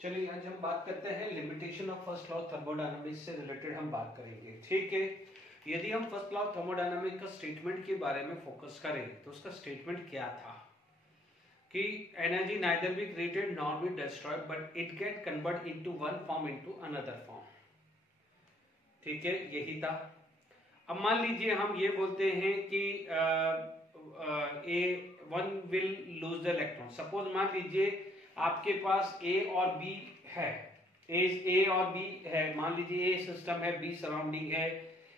चलिए आज हम बात करते हैं limitation of first law of thermodynamics से रिलेटेड हम बात करेंगे। ठीक है, यदि हम फर्स्ट लॉ ऑफ थर्मोडायनामिक्स का स्टेटमेंट के बारे में फोकस करें तो उसका स्टेटमेंट क्या था कि energy neither be created nor be destroyed but it get convert into one form into another form. ठीक है, यही था। अब मान लीजिए हम ये बोलते हैं कि A one will lose the electron. Suppose मान लीजिए आपके पास ए और बी है, ए और बी है। मान लीजिए ए सिस्टम है, बी सराउंडिंग है,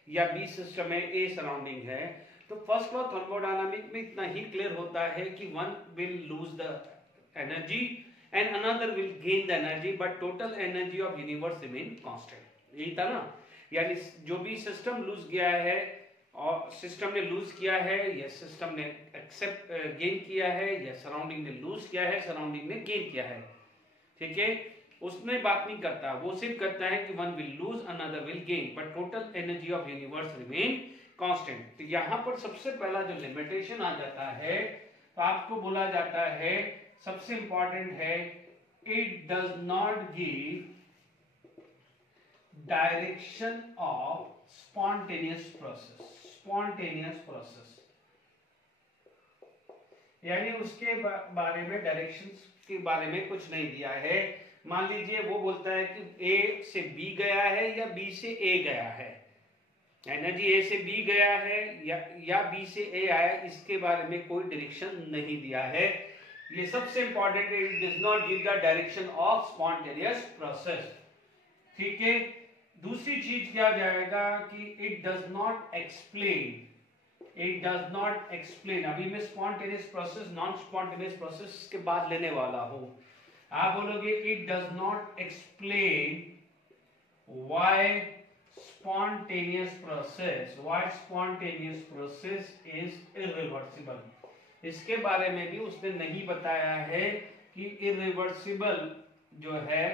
या बी सिस्टम है, ए सराउंडिंग है। तो फर्स्ट लॉ थर्मोडायनामिक में इतना ही क्लियर होता है कि one will lose the energy and another will gain the energy but total energy of universe remain constant. यही था ना, यानी जो भी सिस्टम लूज गया है और सिस्टम ने लूज किया है या सिस्टम ने एक्सेप्ट गेन किया है या सराउंडिंग ने लूज किया है सराउंडिंग ने गेन किया है। ठीक है, उसमें बात नहीं करता, वो सिर्फ करता है कि one will loose another will gain but total energy of universe remain constant. तो यहां पर सबसे पहला जो लिमिटेशन आ जाता है तो आपको बोला जाता है, सबसे इंपॉर्टेंट है, it does not give direction of spontaneous process. Spontaneous process यानी उसके बारे में, डायरेक्शंस के बारे में कुछ नहीं दिया है। मान लीजिए वो बोलता है कि ए से बी गया है या बी से ए गया है, एनर्जी ए से बी गया है या बी से ए आया, इसके बारे में कोई डायरेक्शन नहीं दिया है। ये सबसे इंपॉर्टेंट है, it does not give the direction of spontaneous process. ठीक है, दूसरी चीज क्या जाएगा कि it does not explain. It does not explain, अभी मैं spontaneous process non spontaneous process के बाद लेने वाला हूं। आप बोलोगे it does not explain why spontaneous process is irreversible. इसके बारे में भी उसने नहीं बताया है कि इरिवर्सिबल जो है,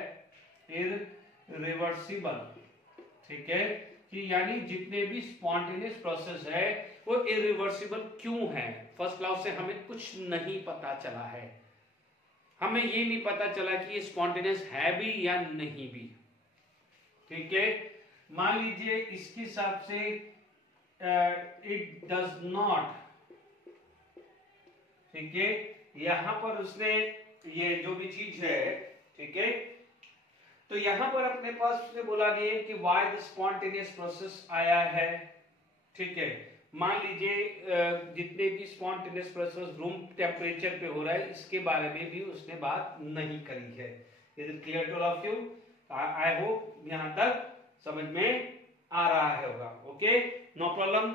इरिवर्सिबल, ठीक है, कि यानी जितने भी स्पॉन्टेनियस प्रोसेस है वो इरिवर्सिबल क्यों है। फर्स्ट लॉ से हमें कुछ नहीं पता चला है, हमें ये नहीं पता चला कि ये स्पॉन्टेनियस है भी या नहीं भी। ठीक है, मान लीजिए इसके हिसाब से इट डज नॉट, ठीक है, यहां पर उसने ये जो भी चीज है, ठीक है, तो यहां पर अपने पास उसने बोला नहीं है कि व्हाई द स्पॉन्टेनियस प्रोसेस आया है। ठीक है, मान लीजिए जितने भी स्पॉन्टेनियस प्रोसेस रूम टेम्परेचर पे हो रहा है, इसके बारे में भी उसने बात नहीं करी है। Is it clear to all of you? I hope यहां तक समझ में आ रहा है होगा। Okay, no problem.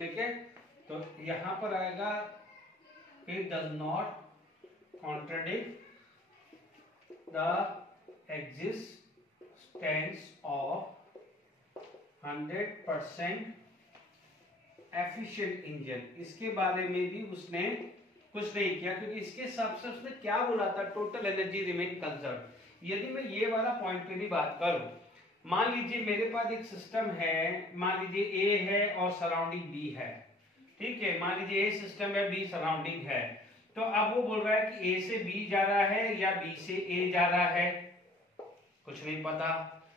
ठीक है, तो यहां पर आएगा it does not contradict the existence of 100% efficient engine। इसके बारे में भी उसने कुछ नहीं किया, क्योंकि इसके हिसाब से उसने क्या बोला था, टोटल एनर्जी रिमेन कंजर्व। यदि मैं ये वाला पॉइंट पे भी बात करूं, मान लीजिए मेरे पास एक सिस्टम है, मान लीजिए ए है और सराउंडिंग बी है। ठीक है, मान लीजिए ए सिस्टम है, बी सराउंडिंग है। तो अब वो बोल रहा है कि ए से बी जा रहा है या बी से ए जा रहा है, कुछ नहीं पता।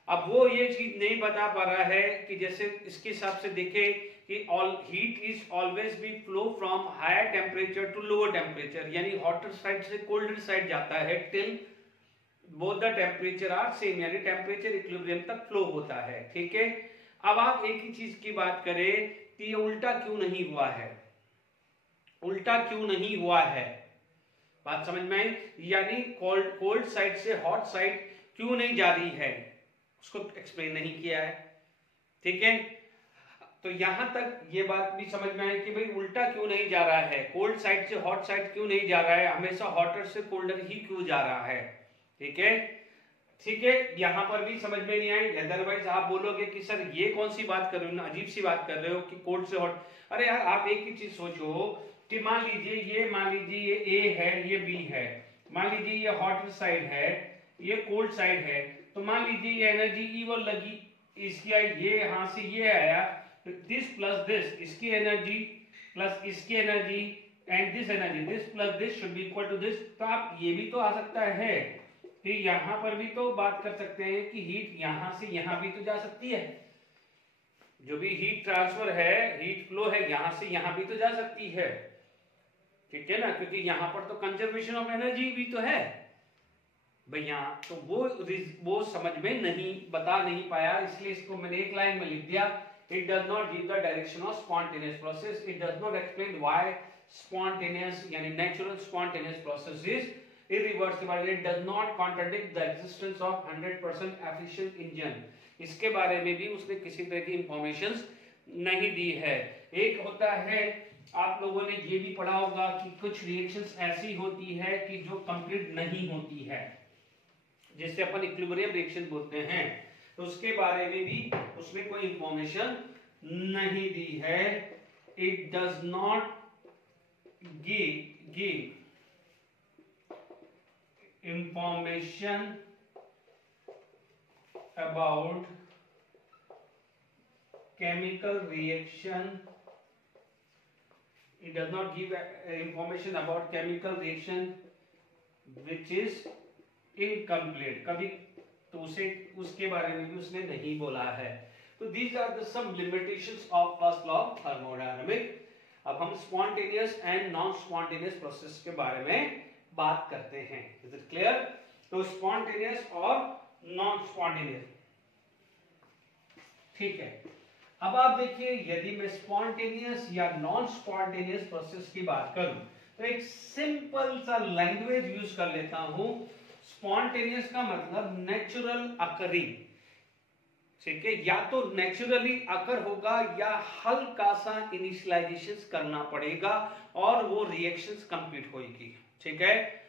अब वो ये चीज नहीं बता पा रहा है कि जैसे इसके हिसाब से देखे कि all heat is always be flow from higher temperature to lower temperature, यानी हॉटर साइड से कोल्डर साइड जाता है till both the temperature are same, यानी टेम्परेचर इक्विलिब्रियम तक फ्लो होता है। ठीक है, अब आप एक ही चीज की बात करें कि ये उल्टा क्यों नहीं हुआ है, उल्टा क्यों नहीं हुआ है, बात समझ में आई? यानी कोल्ड साइड से हॉट साइड क्यों नहीं जा रही है, उसको एक्सप्लेन नहीं किया है। ठीक है, तो यहां तक ये बात भी समझ में आई कि भाई उल्टा क्यों नहीं जा रहा है, कोल्ड साइड से हॉट साइड क्यों नहीं जा रहा है, हमेशा हॉटर से कोल्डर ही क्यों जा रहा है। ठीक है, ठीक है, यहां पर भी समझ में नहीं आई। अदरवाइज आप बोलोगे कि सर ये कौन सी बात कर रहे हो, अजीब सी बात कर रहे हो कि कोल्ड से हॉट। अरे यार, आप एक ही चीज सोचो कि मान लीजिए ये ए है, ये बी है, मान लीजिए ये हॉट साइड है, ये कोल्ड साइड है, तो मान लीजिए ये एनर्जी इक्वल लगी, इसकी आई, ये यहां से ये आया, दिस प्लस दिस, इसकी एनर्जी प्लस इसकी energy and this energy this plus this should be equal to this. तो आप ये भी तो आ सकता है कि यहां पर भी तो बात कर सकते हैं कि हीट यहां से यहां भी तो जा सकती है, जो भी हीट ट्रांसफर है, हीट फ्लो है, यहां से यहां भी तो जा सकती है, ठीक है ना, क्योंकि यहां पर तो कंजर्वेशन ऑफ एनर्जी भी तो है भैया। तो वो समझ में नहीं बता नहीं पाया, इसलिए इसको मैंने एक लाइन में लिख दिया, it does not give the direction of spontaneous process, it does not explain why spontaneous यानी natural spontaneous process is irreversible, it does not contradict the existence of 100% efficient engine। इसके बारे में भी उसने किसी तरह की इंफॉर्मेशन नहीं दी है। एक होता है, आप लोगों ने ये भी पढ़ा होगा कि कुछ रिएक्शंस ऐसी होती है कि जो कंप्लीट नहीं होती है, जिसे अपन इक्विलिब्रियम रिएक्शन बोलते हैं, तो उसके बारे में भी उसने कोई इंफॉर्मेशन नहीं दी है। It does not give information about chemical reaction, it does not give information about chemical reaction which is incomplete, कभी तो उसे उसके बारे में भी उसने नहीं बोला है। तो these are the some limitations of first law of thermodynamics। अब हम spontaneous and non spontaneous process के बारे में बात करते हैं। Is it clear? तो स्पॉन्टेनियस और नॉन स्पॉन्टेनियस, ठीक है। अब आप देखिए, यदि मैं स्पॉन्टेनियस या नॉन स्पॉन्टेनियस प्रोसेस की बात करूं तो एक सिंपल सा लैंग्वेज यूज कर लेता हूं। स्पॉन्टेनियस का मतलब नेचुरल अकरिंग, ठीक है, या तो नेचुरली अकर होगा या हल्का सा इनिशियलाइजेशन करना पड़ेगा और वो रिएक्शंस कंप्लीट होगी, ठीक है।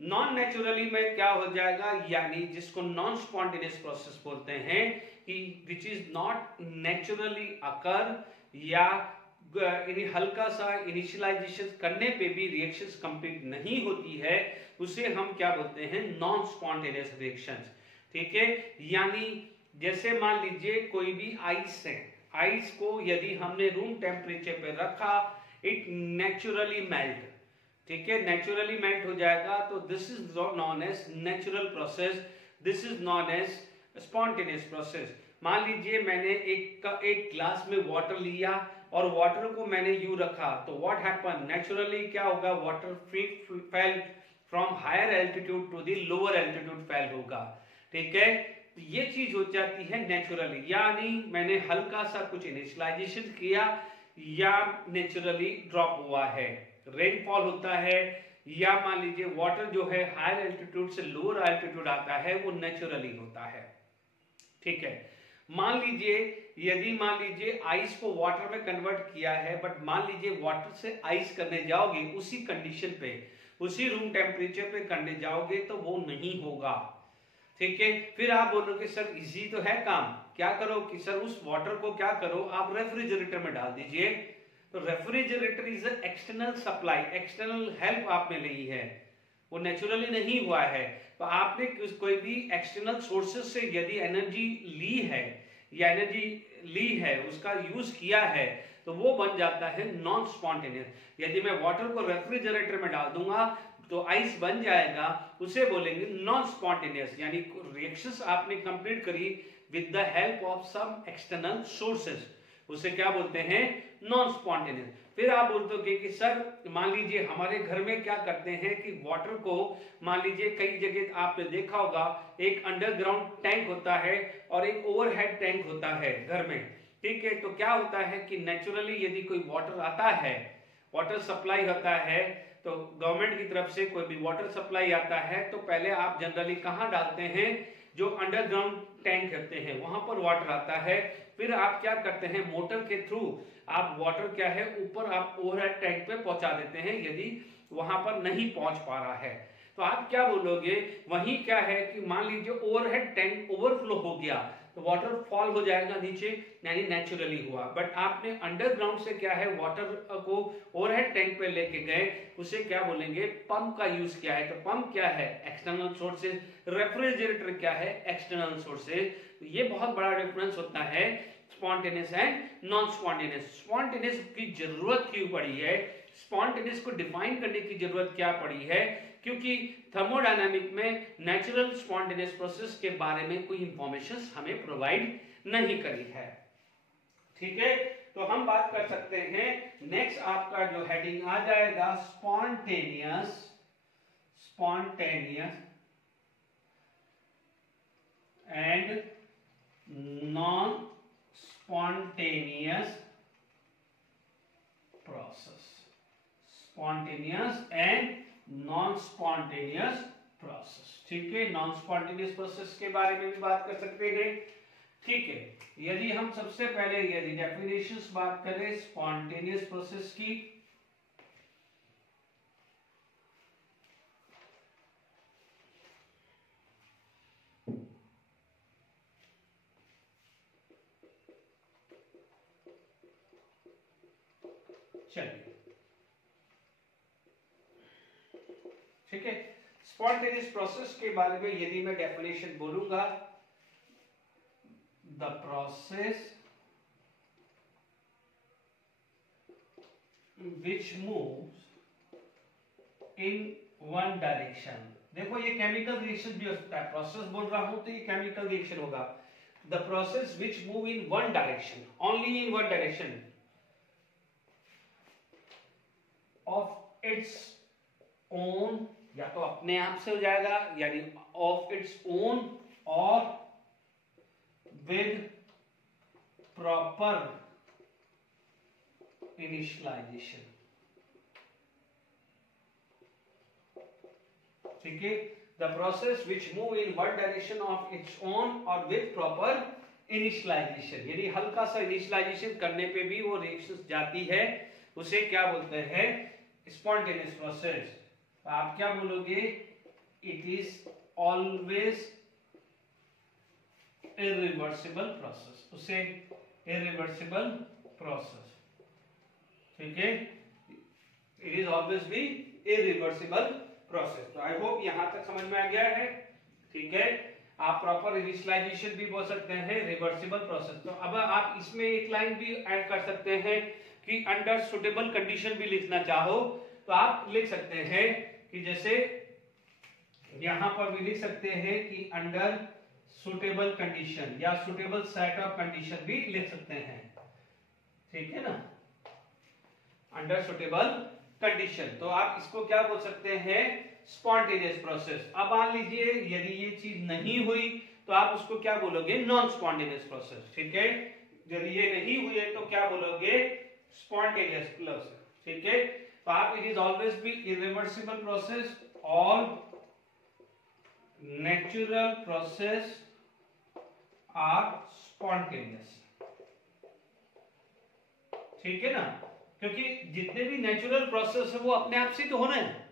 नॉन नेचुरली में क्या हो जाएगा, यानी जिसको नॉन स्पॉन्टेनियस प्रोसेस बोलते हैं, कि विच इज नॉट नेचुरली अकर या हल्का सा इनिशियलाइजेशन करने पे भी रिएक्शंस कंप्लीट नहीं होती है, उसे हम क्या बोलते हैं, नॉन स्पॉन्टेनियस रिएक्शंस, ठीक है। यानी जैसे मान लीजिए कोई भी आइस है, आइस को यदि हमने रूम टेम्परेचर पे रखा, इट नेचुरली मेल्ट, ठीक है, नेचुरली मेल्ट हो जाएगा, तो this is known as natural process, this is known as spontaneous process. मान लीजिए मैंने एक ग्लास में वाटर लिया और वाटर को मैंने यूं रखा, तो व्हाट हैपन, नेचुरली क्या होगा, water fell from higher altitude to the lower altitude fell होगा, ठीक है। तो ये चीज हो जाती है नेचुरली, यानी मैंने हल्का सा कुछ इनिशियलाइजेशन किया या नेचुरली ड्रॉप हुआ है, रेनफॉल होता है, या मान लीजिए वाटर जो है हायर एल्टीट्यूड से लोअर एल्टीट्यूड आता है, वो नेचुरली होता है, ठीक है। मान लीजिए यदि मान लीजिए आइस को वाटर में कन्वर्ट किया है, बट मान लीजिए वाटर से आइस करने जाओगे उसी कंडीशन पे, उसी रूम टेम्परेचर पे करने जाओगे तो वो नहीं होगा, ठीक है। फिर आप बोलोगे सर इजी तो है काम, क्या करो कि सर उस वाटर को क्या करो, आप रेफ्रिजरेटर में डाल दीजिए। तो refrigerator is external supply, external help आपने ली है, वो नेचुरली नहीं हुआ है। तो आपने कोई भी एक्सटर्नल सोर्सेज से यदि एनर्जी ली है या एनर्जी ली है, उसका यूज किया है, तो वो बन जाता है नॉन स्पॉन्टेनियस। यदि मैं वाटर को रेफ्रिजरेटर में डाल दूंगा तो आइस बन जाएगा, उसे बोलेंगे नॉन स्पॉन्टेनियस, यानी रिएक्शंस आपने कंप्लीट करी with the help of some external sources, उसे क्या बोलते हैं, नॉन स्पॉन्टेनियस। फिर आप बोलते हो कि सर मान लीजिए हमारे घर में क्या करते हैं कि वाटर को मान लीजिए कई जगह आपने देखा होगा, एक अंडरग्राउंड टैंक होता है और एक ओवरहेड टैंक होता है घर में, ठीक है। तो क्या होता है कि नेचुरली यदि कोई वाटर आता है, वाटर सप्लाई होता है, तो गवर्नमेंट की तरफ से कोई भी वाटर सप्लाई आता है, तो पहले आप जनरली कहाँ डालते हैं, जो अंडरग्राउंड टैंक होते हैं वहां पर वाटर आता है। फिर आप क्या करते हैं, मोटर के थ्रू आप वाटर क्या है ऊपर आप ओवरहेड टैंक पे पहुंचा देते हैं, यदि वहां पर नहीं पहुंच पा रहा है। तो आप क्या बोलोगे, वहीं क्या है कि मान लीजिए ओवरहेड टैंक ओवरफ्लो हो गया तो वाटर फॉल हो जाएगा नीचे, यानी नेचुरली हुआ। बट आपने अंडरग्राउंड से क्या है वाटर को ओवरहेड टैंक पे लेके गए, उसे क्या बोलेंगे, पंप का यूज किया है। तो पंप क्या है, एक्सटर्नल सोर्सेज, रेफ्रिजरेटर क्या है, एक्सटर्नल सोर्सेज। तो ये बहुत बड़ा डिफरेंस होता है spontaneous and non spontaneous. Spontaneous की जरूरत क्यों पड़ी है, स्पॉन्टेनियस को डिफाइन करने की जरूरत क्या पड़ी है, क्योंकि थर्मोडायनामिक में नेचुरल स्पॉन्टेनियस प्रोसेस के बारे में कोई इंफॉर्मेशन हमें प्रोवाइड नहीं करी है। ठीक है, तो हम बात कर सकते हैं नेक्स्ट आपका जो हेडिंग आ जाएगा spontaneous and non spontaneous process. Spontaneous and non spontaneous process. ठीक है, नॉन स्पॉन्टेनियस प्रोसेस के बारे में भी बात कर सकते हैं। ठीक है, यदि हम सबसे पहले यदि डेफिनेशंस बात करें स्पॉन्टेनियस प्रोसेस की, चलिए ठीक है, स्पॉन्टेनियस प्रोसेस के बारे में यदि मैं डेफिनेशन बोलूंगा, the process which moves in one direction। देखो ये केमिकल रिएक्शन भी हो सकता है, प्रोसेस बोल रहा हूं तो ये केमिकल रिएक्शन होगा। The process which move in one direction, only in one direction of its own, या तो अपने आप से हो जाएगा यानी of its own और with proper इनिशियलाइजेशन। ठीक है, the process which move in one direction of its own और विद प्रॉपर इनिशियलाइजेशन। यदि हल्का सा इनिशियलाइजेशन करने पे भी वो रिएक्शन जाती है, उसे क्या बोलते हैं, स्पॉन्टेनियस प्रोसेस। तो आप क्या बोलोगे, it is always irreversible process, उसे इरिवर्सिबल प्रोसेस। ठीक है, it is always be irreversible process. तो आई होप यहां तक समझ में आ गया है। ठीक है, आप प्रॉपर इनिशियलाइजेशन भी बोल सकते हैं, रिवर्सिबल प्रोसेस। तो अब आप इसमें एक लाइन भी ऐड कर सकते हैं कि अंडर सुटेबल कंडीशन भी लिखना चाहो तो आप लिख सकते हैं कि जैसे यहां पर भी लिख सकते हैं कि अंडर सुटेबल कंडीशन या सुटेबल सेट ऑफ कंडीशन भी लिख सकते हैं। ठीक है ना, अंडर सुटेबल कंडीशन। तो आप इसको क्या बोल सकते हैं, स्पॉन्टेनियस प्रोसेस। अब मान लीजिए यदि ये चीज नहीं हुई तो आप उसको क्या बोलोगे, नॉन स्पॉन्टेनियस प्रोसेस। ठीक है, यदि ये नहीं हुई है तो क्या बोलोगे, स्पॉन्टेनियस प्रोसेस। ठीक है, तो आप it is always be irreversible process, all natural process are spontaneous. ठीक है ना, क्योंकि जितने भी नेचुरल प्रोसेस है वो अपने आप से तो हो रहे हैं,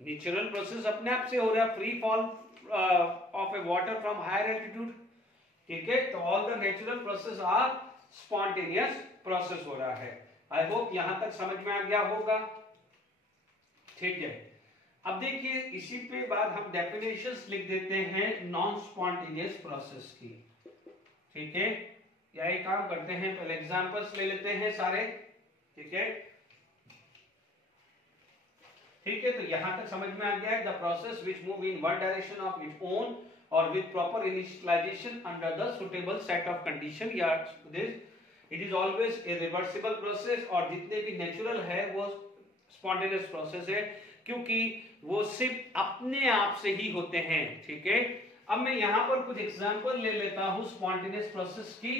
नेचुरल प्रोसेस अपने आप से हो रहा है, free fall of a water from higher altitude. ठीक है, तो all the natural process are spontaneous process हो रहा है। आई होप यहां तक समझ में आ गया होगा। ठीक है, अब देखिए इसी पे बाद हम डेफिनेशंस लिख देते हैं नॉन स्पॉन्टेनियस प्रोसेस की। ठीक है, या एक काम करते हैं, पहले एग्जांपल्स ले लेते हैं सारे। ठीक है, ठीक है, तो यहां तक समझ में आ गया है, the process which move in one direction of its own और with proper initialization under the suitable set of condition, या this it is always a reversible process. और जितने भी नेचुरल है वो स्पॉन्टेनियस प्रोसेस है, क्योंकि वो सिर्फ अपने आप से ही होते हैं। ठीक है, अब मैं यहां पर कुछ एग्जांपल ले लेता हूं स्पॉन्टेनियस प्रोसेस की।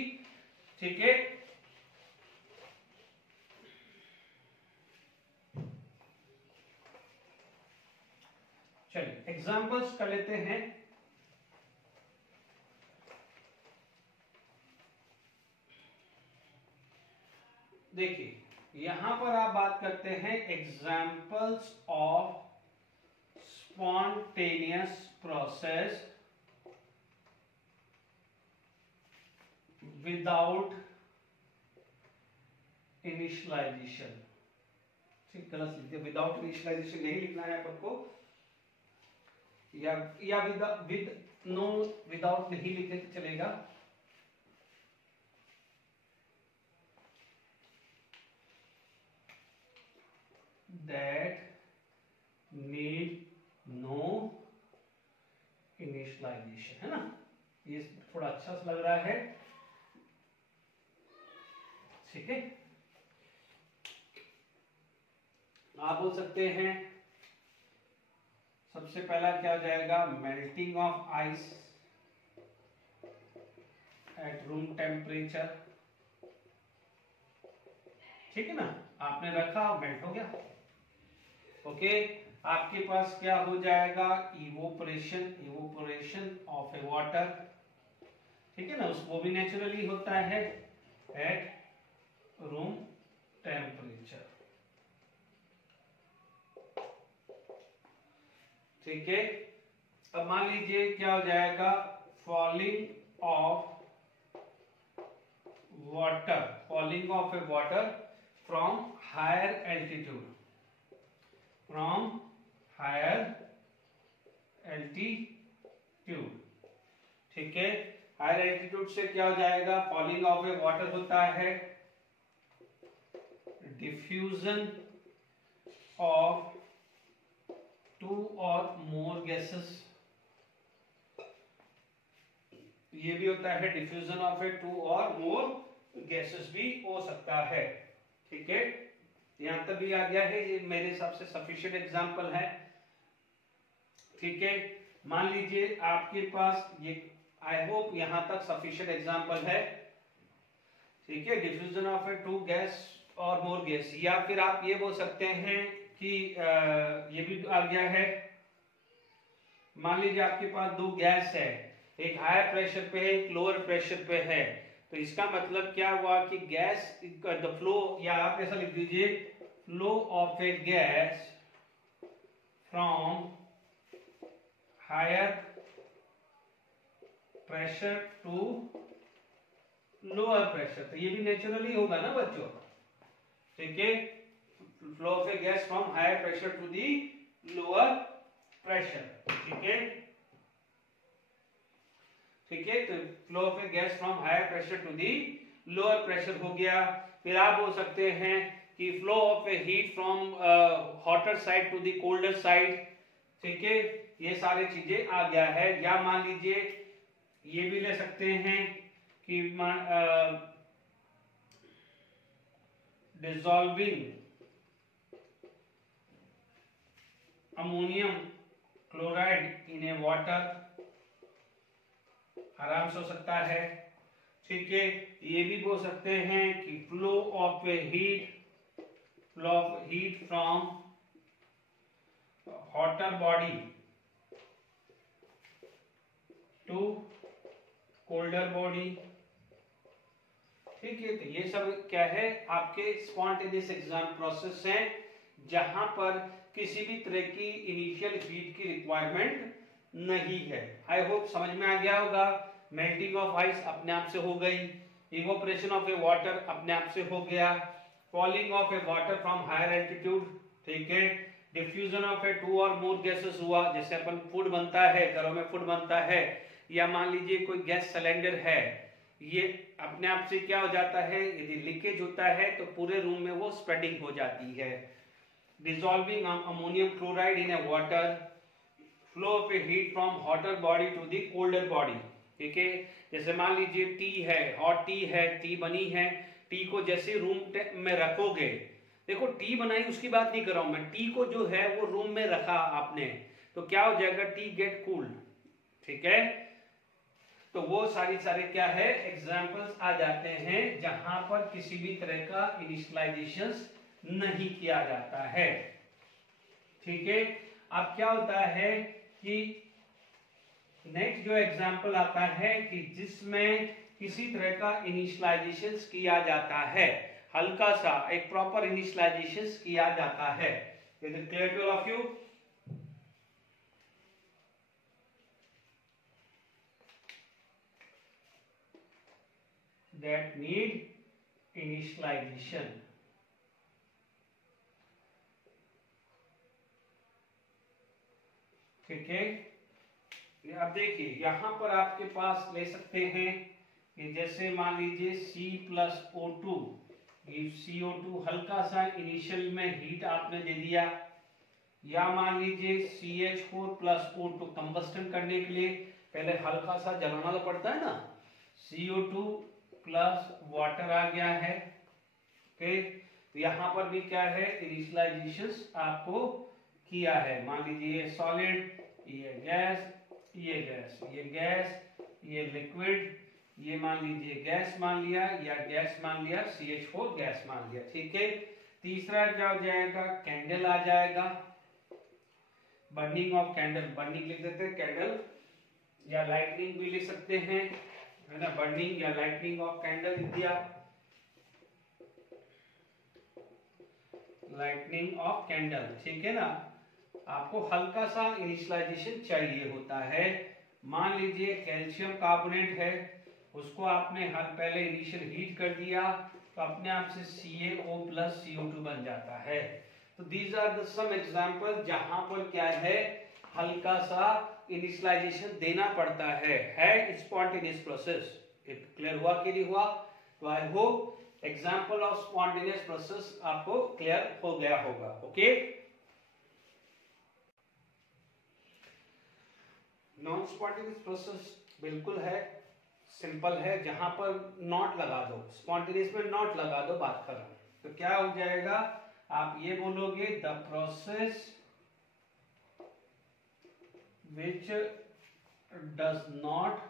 ठीक है, चलिए एग्जांपल्स कर लेते हैं। देखिए यहां पर आप बात करते हैं examples of spontaneous process without initialization. ठीक, गलत लिख दिया, विदाउट इनिशियलाइजेशन नहीं लिखना है आपको, या विद नो, विदाउट नहीं लिखे तो चलेगा। that need no initialization, है ना। ये थोड़ा अच्छा सा लग रहा है, ठीक है। आप बोल सकते हैं सबसे पहला क्या हो जाएगा, melting of ice at room temperature, ठीक है ना। आपने रखा, मेल्ट हो गया, ओके। आपके पास क्या हो जाएगा, इवोपरेशन ऑफ ए वाटर, ठीक है ना। उसको भी नेचुरली होता है एट रूम टेम्परेचर, ठीक है। अब मान लीजिए क्या हो जाएगा, falling of a water from higher altitude, ठीक है। हायर एल्टीट्यूड से क्या हो जाएगा, फॉलिंग ऑफ ए वाटर होता है diffusion of 2 or more gases, ये भी होता है diffusion of A 2 or more gases भी हो सकता है, ठीक है। यहां तक भी आ गया है, ये मेरे हिसाब से सफिशिएंट एग्जांपल है, ठीक है। मान लीजिए आपके पास ये, आई होप यहां तक सफिशिएंट एग्जांपल है, ठीक है। डिफ्यूजन ऑफ ए 2 गैस और मोर गैस, या फिर आप ये बोल सकते हैं कि ये भी आ गया है। मान लीजिए आपके पास 2 गैस है, एक हायर प्रेशर पे है, एक लोअर प्रेशर पे है, तो इसका मतलब क्या हुआ कि गैस द फ्लो, या आप ऐसा लिख दीजिए, flow of a gas from higher pressure to lower pressure, तो ये भी नेचुरली होगा ना बच्चों, ठीक है। Flow of a gas from higher pressure to the lower pressure, ठीक है, ठीक है। तो flow of a gas from higher pressure to the lower pressure हो गया। फिर आप बोल सकते हैं कि flow of a heat from hotter side to the colder side, ठीक है। ये सारी चीजें आ गया है। या मान लीजिए ये भी ले सकते हैं कि dissolving ammonium chloride in a water, आराम से हो सकता है, ठीक है। ये भी बोल सकते हैं कि flow of heat from hotter body to colder body, ठीक है। तो ये सब क्या है, आपके स्पॉन्टेनियस एग्जाम प्रोसेस हैं, जहां पर किसी भी तरह की इनिशियल हीट की रिक्वायरमेंट नहीं है। आई होप समझ में आ गया होगा। मेल्टिंग ऑफ आइस अपने आप से हो गई, इवोपरेशन ऑफ ए वाटर अपने आप से हो गया, falling of a water from higher altitude, ठीक है। डिफ्यूजन ऑफ ए 2 और मोर गैसेस हुआ, जैसे अपन फूड बनता है, घरों में फूड बनता है, या मान लीजिए कोई गैस सिलेंडर है, ये अपने आप से क्या हो जाता है, यदि लीकेज होता है तो पूरे रूम में वो स्प्रेडिंग हो जाती है। Dissolving ammonium chloride in a water, flow of a heat from hotter body to the colder body, ठीक है। जैसे मान लीजिए टी है, हॉट टी है, टी बनी है, टी को जैसे रूम में रखोगे, देखो टी बनाई उसकी बात नहीं कर रहा हूं मैं, टी को जो है वो रूम में रखा आपने, तो क्या हो जाएगा, टी गेट कूल, ठीक है। तो वो सारे क्या है, एग्जांपल्स आ जाते हैं जहां पर किसी भी तरह का इनिशियलाइजेशन नहीं किया जाता है, ठीक है। अब क्या होता है कि नेक्स्ट जो एग्जांपल आता है कि जिसमें किसी तरह का इनिशियलाइजेशन किया जाता है, हल्का सा एक प्रॉपर इनिशियलाइजेशन किया जाता है। Is it clear to all of you? That need initialization, ठीक है। अब देखिए यहां पर आपके पास ले सकते हैं कि जैसे मान लीजिए C+O2 इफ CO2 हल्का सा इनिशियल में हीट आपने दे दिया, या मान लीजिए CH4 प्लस O2 कंबस्टन करने के लिए पहले हल्का सा जलाना तो पड़ता है ना, CO2 प्लस वाटर आ गया है। ओके, तो यहाँ पर भी क्या है, इनिशियलाइजेशन आपको किया है। मान लीजिए ये सॉलिड, ये गैस, ये गैस, ये गैस, ये लिक्विड, ये मान लीजिए गैस मान लिया, या गैस मान लिया, CH4 गैस मान लिया। ठीक है, तीसरा क्या हो जाएगा, कैंडल आ जाएगा। बर्निंग ऑफ कैंडल, बर्निंग लिख देते हैं कैंडल, या लाइटनिंग भी लिख सकते हैं, है ना, बर्निंग या लाइटनिंग ऑफ कैंडल लिख दिया, लाइटनिंग ऑफ कैंडल। ठीक है ना, आपको हल्का सा इनिशियलाइजेशन चाहिए होता है। मान लीजिए कैल्शियम कार्बोनेट है, उसको आपने पहले इनिशियल हीट कर दिया तो अपने आप से CaO प्लस CO2 बन जाता है। तो these are the some example जहां पर क्या है, हल्का सा इनिशियलाइजेशन देना पड़ता है स्पॉन्टेनियस प्रोसेस। क्लियर हुआ कि नहीं हुआ? तो I hope example of spontaneous process आपको क्लियर हो गया होगा। ओके, नॉन स्पॉन्टेनियस प्रोसेस बिल्कुल है, सिंपल है, जहां पर नॉट लगा दो, स्पॉन्टेनियस में नॉट लगा दो, बात कर रहा हूं। तो क्या हो जाएगा, आप ये बोलोगे the process which does not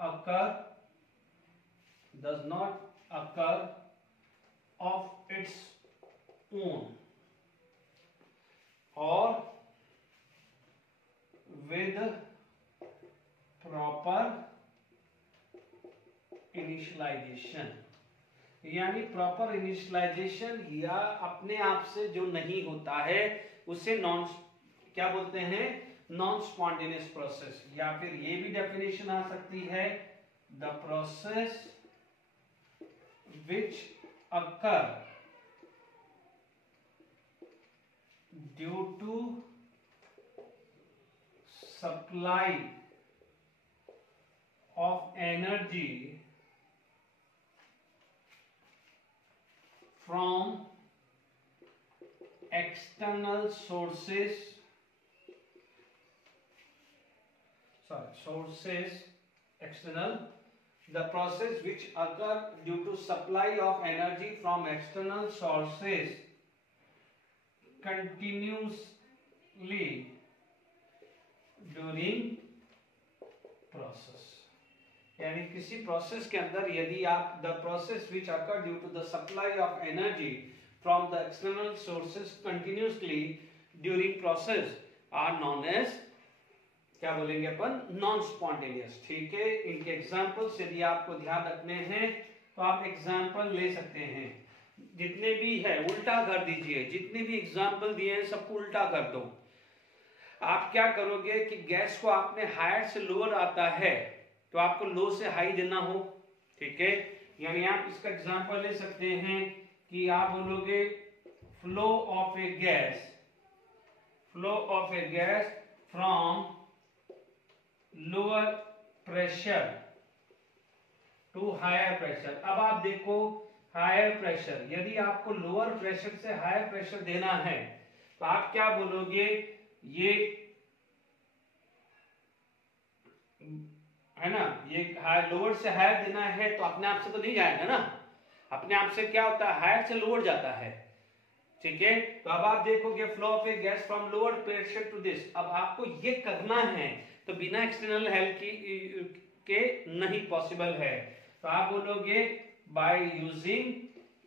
occur of its own और with proper इनिशियलाइजेशन, यानी प्रॉपर इनिशियलाइजेशन या अपने आप से जो नहीं होता है उसे नॉन, क्या बोलते हैं, नॉन स्पॉन्टेनियस प्रोसेस। या फिर ये भी डेफिनेशन आ सकती है, the process which occur due to supply of energy from external sources external, the process which occur due to supply of energy from external sources continuously during process. यानी किसी process के अंदर यदि आप, the process which occur due to the supply of energy from the external sources continuously during process are known as, क्या बोलेंगे अपन, non spontaneous. ठीक है, इनके एग्जांपल्स यदि आपको ध्यान रखने हैं तो आप एग्जांपल ले सकते हैं, जितने भी है उल्टा कर दीजिए, जितने भी एग्जांपल दिए हैं सबको उल्टा कर दो। आप क्या करोगे कि गैस को आपने हायर से लोअर आता है तो आपको लो से हाई देना हो। ठीक है, यानी आप इसका एग्जांपल ले सकते हैं कि आप बोलोगे flow of a gas from lower pressure to higher pressure. अब आप देखो हायर प्रेशर, यदि आपको लोअर प्रेशर से हायर प्रेशर देना है तो आप क्या बोलोगे, ये है ना, ये लोअर से हायर देना है तो अपने आप से तो नहीं जाएगा ना, अपने आप से क्या होता है, हायर से लोअर जाता है। ठीक है, तो अब आप देखोगे flow of a gas from lower pressure to this. अब आपको ये करना है तो बिना एक्सटर्नल हेल्प के नहीं पॉसिबल है। तो आप बोलोगे by using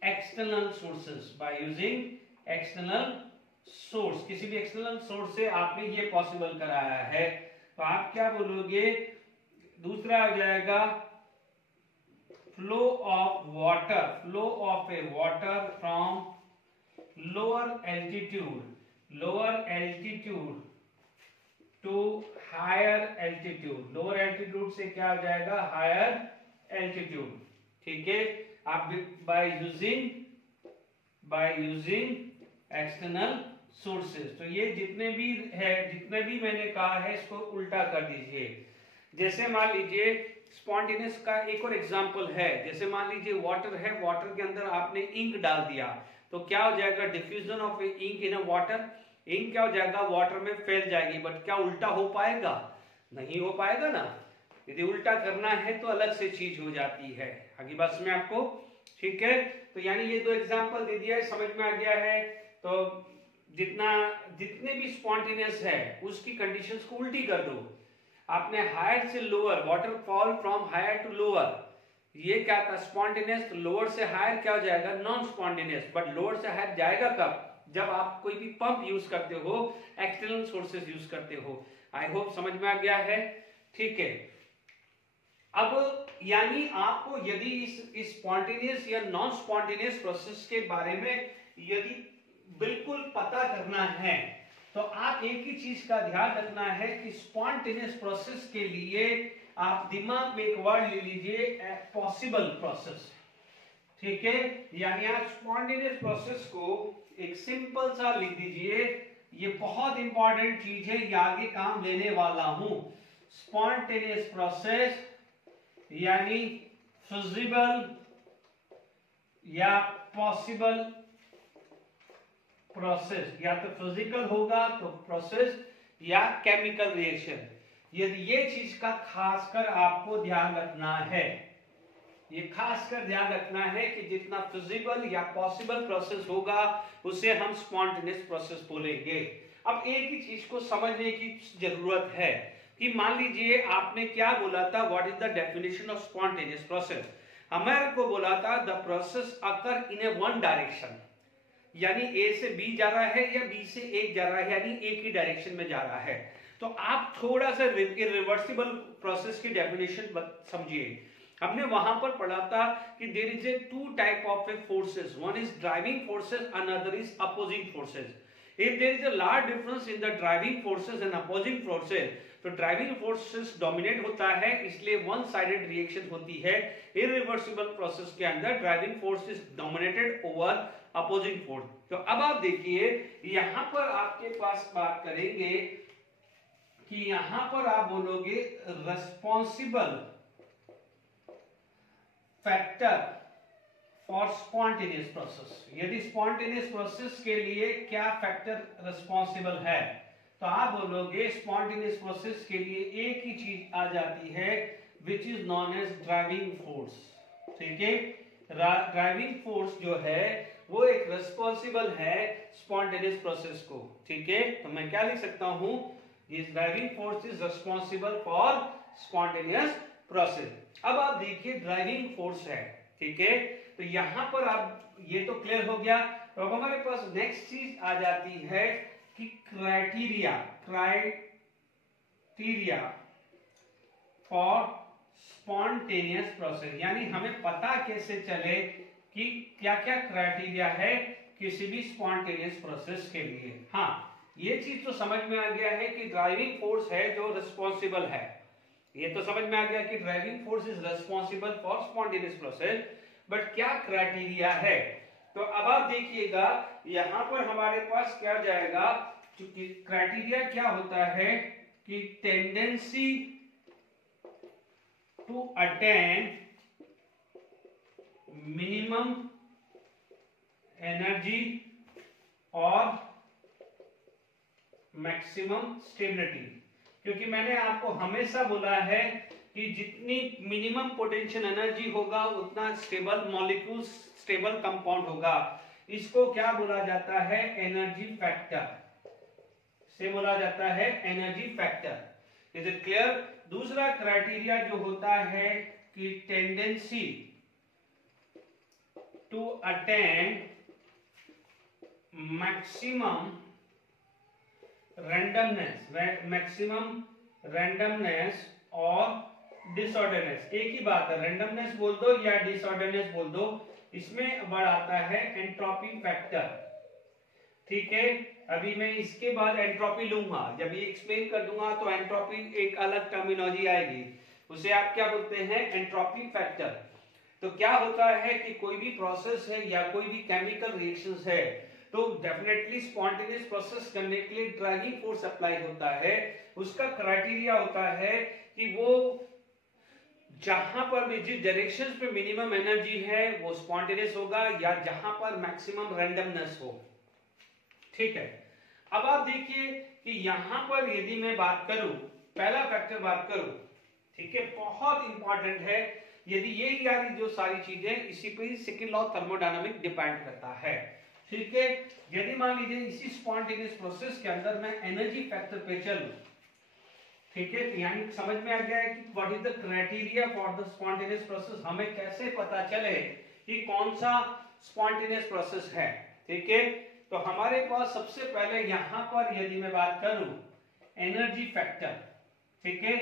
external sources, by using external source, किसी भी एक्सटर्नल सोर्स से आपने ये पॉसिबल कराया है। तो आप क्या बोलोगे, दूसरा आ जाएगा flow of a water from lower altitude to higher altitude. Lower altitude से क्या हो जाएगा, हायर एल्टीट्यूड। ठीक है, आप बाय यूजिंग एक्सटर्नल सोर्सेस। तो ये जितने भी मैंने कहा है इसको उल्टा कर दीजिए। जैसे मान लीजिए स्पॉन्टेनियस का एक और एग्जांपल है, जैसे मान लीजिए वाटर है, वाटर के अंदर आपने इंक डाल दिया तो क्या हो जाएगा, diffusion of ink in a water, ink क्या हो जाएगा, वाटर में फैल जाएगी, बट क्या उल्टा हो पाएगा, नहीं हो पाएगा ना। यदि उल्टा करना है तो अलग से चीज हो जाती है। आगे बात में आपको ठीक है। तो यानी ये दो एग्जांपल दे दिया है, समझ में आ गया है। तो जितने भी स्पॉन्टेनियस है उसकी कंडीशंस को उल्टी कर दो। आपने हायर से lower, waterfall from higher to lower, ये क्या था स्पॉन्टेनियस, तो लोअर से हायर क्या हो जाएगा, नॉन स्पॉन्टेनियस। बट लोअर से हायर जाएगा कब, जब आप कोई भी पंप यूज करते हो, एक्सटर्नल सोर्सेज यूज करते हो। आई होप समझ में आ गया है, ठीक है। अब यानी आपको यदि इस स्पॉन्टेनियस या नॉन स्पॉन्टेनियस प्रोसेस के बारे में यदि बिल्कुल पता करना है तो आप एक ही चीज का ध्यान रखना है कि स्पॉन्टेनियस प्रोसेस के लिए आप दिमाग में एक वर्ड ले लीजिए, पॉसिबल प्रोसेस, ठीक है। यानी आप स्पॉन्टेनियस प्रोसेस को एक सिंपल सा लिख दीजिए, ये बहुत इंपॉर्टेंट चीज है, ये आगे काम लेने वाला हूं। स्पॉन्टेनियस प्रोसेस यानी फिजिबल या पॉसिबल प्रोसेस, या तो फिजिकल होगा तो प्रोसेस या केमिकल रिएक्शन। यदि ये चीज का खासकर आपको ध्यान रखना है, ये खासकर ध्यान रखना है कि जितना फिजिबल या पॉसिबल प्रोसेस होगा उसे हम स्पॉन्टेनियस प्रोसेस बोलेंगे। अब एक ही चीज को समझने की जरूरत है कि मान लीजिए आपने क्या बोला था, what is the definition of spontaneous process. हमारे को बोला था the process occur in A one direction, यानी ए से बी जा रहा है या बी से ए जा रहा है, यानी एक ही डायरेक्शन में जा रहा है। तो आप थोड़ा सा इरिवर्सिबल प्रोसेस की डेफिनेशन समझिए। हमने वहां पर पढ़ा था कि there is a two type of forces, one is driving forces, another is opposing forces. If there is a large difference in the driving forces and opposing forces, तो driving forces dominate होता है, इसलिए one sided reaction होती है। Irreversible process के अंदर driving force is dominated over opposing force. तो अब आप देखिए यहां पर आपके पास बात करेंगे कि यहां पर आप बोलोगे responsible factor for spontaneous process. यदि स्पॉन्टेनियस प्रोसेस के लिए क्या फैक्टर रिस्पॉन्सिबल है, तो आप बोलोगे स्पॉन्टेनियस प्रोसेस के लिए एक ही चीज आ जाती है which is known as driving force, ठीक है। ड्राइविंग फोर्स जो है वो एक रिस्पॉन्सिबल है स्पॉन्टेनियस प्रोसेस को, ठीक है। तो मैं क्या लिख सकता हूं, this driving force is responsible for spontaneous process. अब आप देखिए ड्राइविंग फोर्स है, ठीक है। तो यहां पर आप ये तो क्लियर हो गया। तो अब हमारे पास नेक्स्ट चीज आ जाती है कि क्राइटेरिया फॉर स्पॉन्टेनियस प्रोसेस, यानी हमें पता कैसे चले कि क्या क्या क्राइटेरिया है किसी भी स्पॉन्टेनियस प्रोसेस के लिए। हाँ, ये चीज तो समझ में आ गया है कि ड्राइविंग फोर्स है जो रिस्पॉन्सिबल है, ये तो समझ में आ गया कि driving force is responsible for spontaneous process, but क्या क्राइटेरिया है। तो अब आप देखिएगा यहां पर हमारे पास क्या जाएगा, क्योंकि क्राइटेरिया क्या होता है कि tendency to attain minimum energy और मैक्सिमम स्टेबिलिटी। क्योंकि मैंने आपको हमेशा बोला है कि जितनी मिनिमम पोटेंशियल एनर्जी होगा उतना स्टेबल मॉलिक्यूल, स्टेबल कंपाउंड होगा। इसको क्या बोला जाता है, एनर्जी फैक्टर से बोला जाता है energy factor. Is it clear. दूसरा क्राइटेरिया जो होता है कि tendency to attain maximum randomness और डिसऑर्डरनेस। एक ही बात है, रैंडमनेस बोल दो या डिसऑर्डरनेस बोल दो, इसमें वर्ड आता है एंट्रोपी फैक्टर, ठीक है। अभी मैं इसके बाद एंट्रोपी लूंगा, जब ये एक्सप्लेन कर दूंगा तो एंट्रोपी एक अलग टर्मिनोलॉजी आएगी, उसे आप क्या बोलते हैं, एंट्रोपी फैक्टर। तो क्या होता है कि कोई भी प्रोसेस है या कोई भी केमिकल रिएक्शंस है तो डेफिनेटली स्पॉन्टेनियस प्रोसेस करने के लिए ड्राइविंग फोर्स अप्लाई होता है। उसका क्राइटेरिया होता है कि वो जहां पर भी जिस डायरेक्शन पे मिनिमम एनर्जी है वो स्पॉन्टेनियस होगा, या जहां पर मैक्सिमम रैंडमनेस हो। ठीक है, अब आप देखिए कि यहां पर यदि मैं बात करूं, पहला फैक्टर बात करूं, ठीक है, बहुत इंपॉर्टेंट है। यदि ये यारी जो सारी चीजें इसी पे सेकंड लॉ थर्मोडायनामिक डिपेंड करता है। ठीक है, यदि मान लीजिए इसी स्पॉन्टेनियस प्रोसेस के अंदर मैं एनर्जी फैक्टर पे चलूं, ठीक है, तो यानी समझ में आ गया है कि what is the criteria for the spontaneous process. हमें कैसे पता चले कि कौन सा स्पॉन्टेनियस प्रोसेस है। ठीक है, तो हमारे पास सबसे पहले यहां पर यदि मैं बात करूं एनर्जी फैक्टर, ठीक है,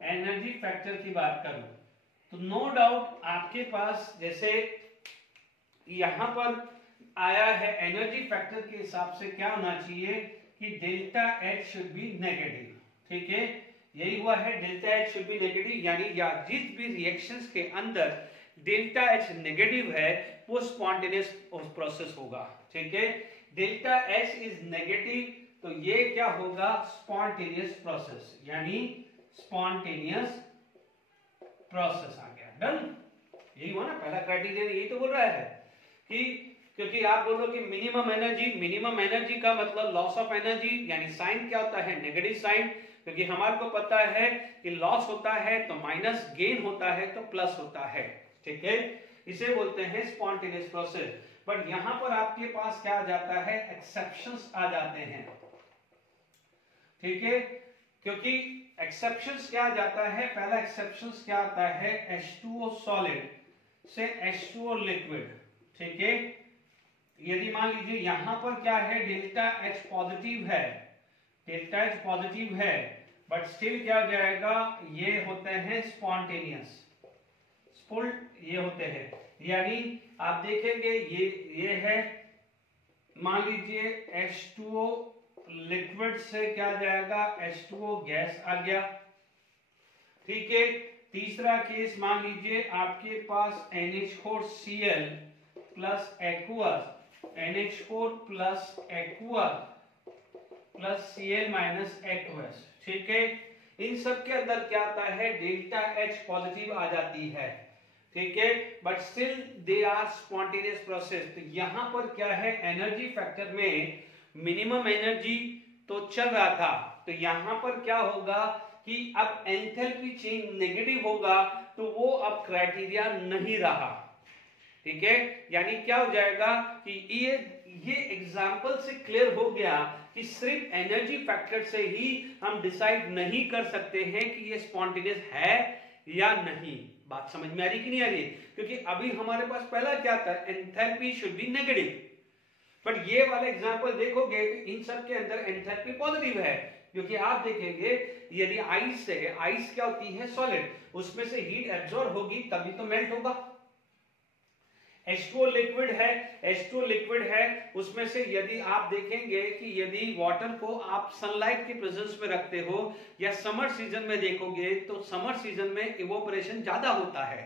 एनर्जी फैक्टर की बात करूं तो नो डाउट आपके पास जैसे यहां पर आया है एनर्जी फैक्टर के हिसाब से क्या होना चाहिए कि delta H should be negative. ठीक है, यही हुआ है, delta H should be negative, यानी या जिस भी रिएक्शंस के अंदर डेल्टा एच नेगेटिव है वो स्पॉन्टेनियस प्रोसेस होगा। ठीक है, डेल्टा एच इज नेगेटिव तो ये क्या होगा, स्पॉन्टेनियस प्रोसेस, यानी स्पॉन्टेनियस प्रोसेस आ गया। डन, यही हुआ ना, पहला क्राइटेरिया यही तो बोल रहा है कि क्योंकि आप बोलो कि मिनिमम एनर्जी का मतलब लॉस ऑफ एनर्जी, यानी साइन क्या होता है, नेगेटिव साइन, क्योंकि हमारे को पता है कि लॉस होता है तो माइनस, गेन होता है तो प्लस होता है। ठीक है, इसे बोलते हैं स्पॉन्टेनियस प्रोसेस। बट यहां पर आपके पास क्या आ जाता है, एक्सेप्शंस आ जाते हैं। ठीक है, क्योंकि एक्सेप्शंस क्या आ जाता है, पहला एक्सेप्शंस क्या आता है, H2O सॉलिड से H2O लिक्विड। ठीक है, यदि मान लीजिए यहां पर क्या है, डेल्टा एच पॉजिटिव है, डेल्टा एच पॉजिटिव है, बट स्टिल क्या हो जाएगा, ये होते हैं स्पॉन्टेनियस, ये होते हैं, यानी आप देखेंगे ये है, मान लीजिए H2O लिक्विड से क्या जाएगा, H2O गैस आ गया। ठीक है, तीसरा केस मान लीजिए आपके पास NH4Cl plus aqueous, NH4 plus aqueous plus Cl minus aqueous. ठीक है, इन सब के अंदर क्या आता है, डेल्टा एच पॉजिटिव आ जाती है। ठीक है, but still they are spontaneous process. तो यहां पर क्या है, एनर्जी फैक्टर में मिनिमम एनर्जी तो चल रहा था, तो यहां पर क्या होगा कि अब एंथैल्पी चेंज नेगेटिव होगा, तो वो अब क्राइटेरिया नहीं रहा। ठीक है, यानी क्या हो जाएगा कि ये एग्जांपल से क्लियर हो गया कि सिर्फ एनर्जी फैक्टर से ही हम डिसाइड नहीं कर सकते हैं कि ये स्पॉन्टेनियस है या नहीं। बात समझ में आ रही कि नहीं आ रही? क्योंकि अभी हमारे पास पहला क्या था, enthalpy should be negative, but ये वाला एग्जांपल देखोगे तो इन सब के अंदर एंथैल्पी पॉजिटिव है, क्योंकि आप देखेंगे यदि आइस है, आइस क्या होती है, सॉलिड, उसमें से हीट एब्जॉर्ब होगी तभी तो मेल्ट होगा। H2O लिक्विड है, H2O लिक्विड है, उसमें से यदि आप देखेंगे कि यदि वाटर को आप सनलाइट के प्रेजेंस में रखते हो या समर सीजन में देखोगे तो समर सीजन में इवोपरेशन ज्यादा होता है,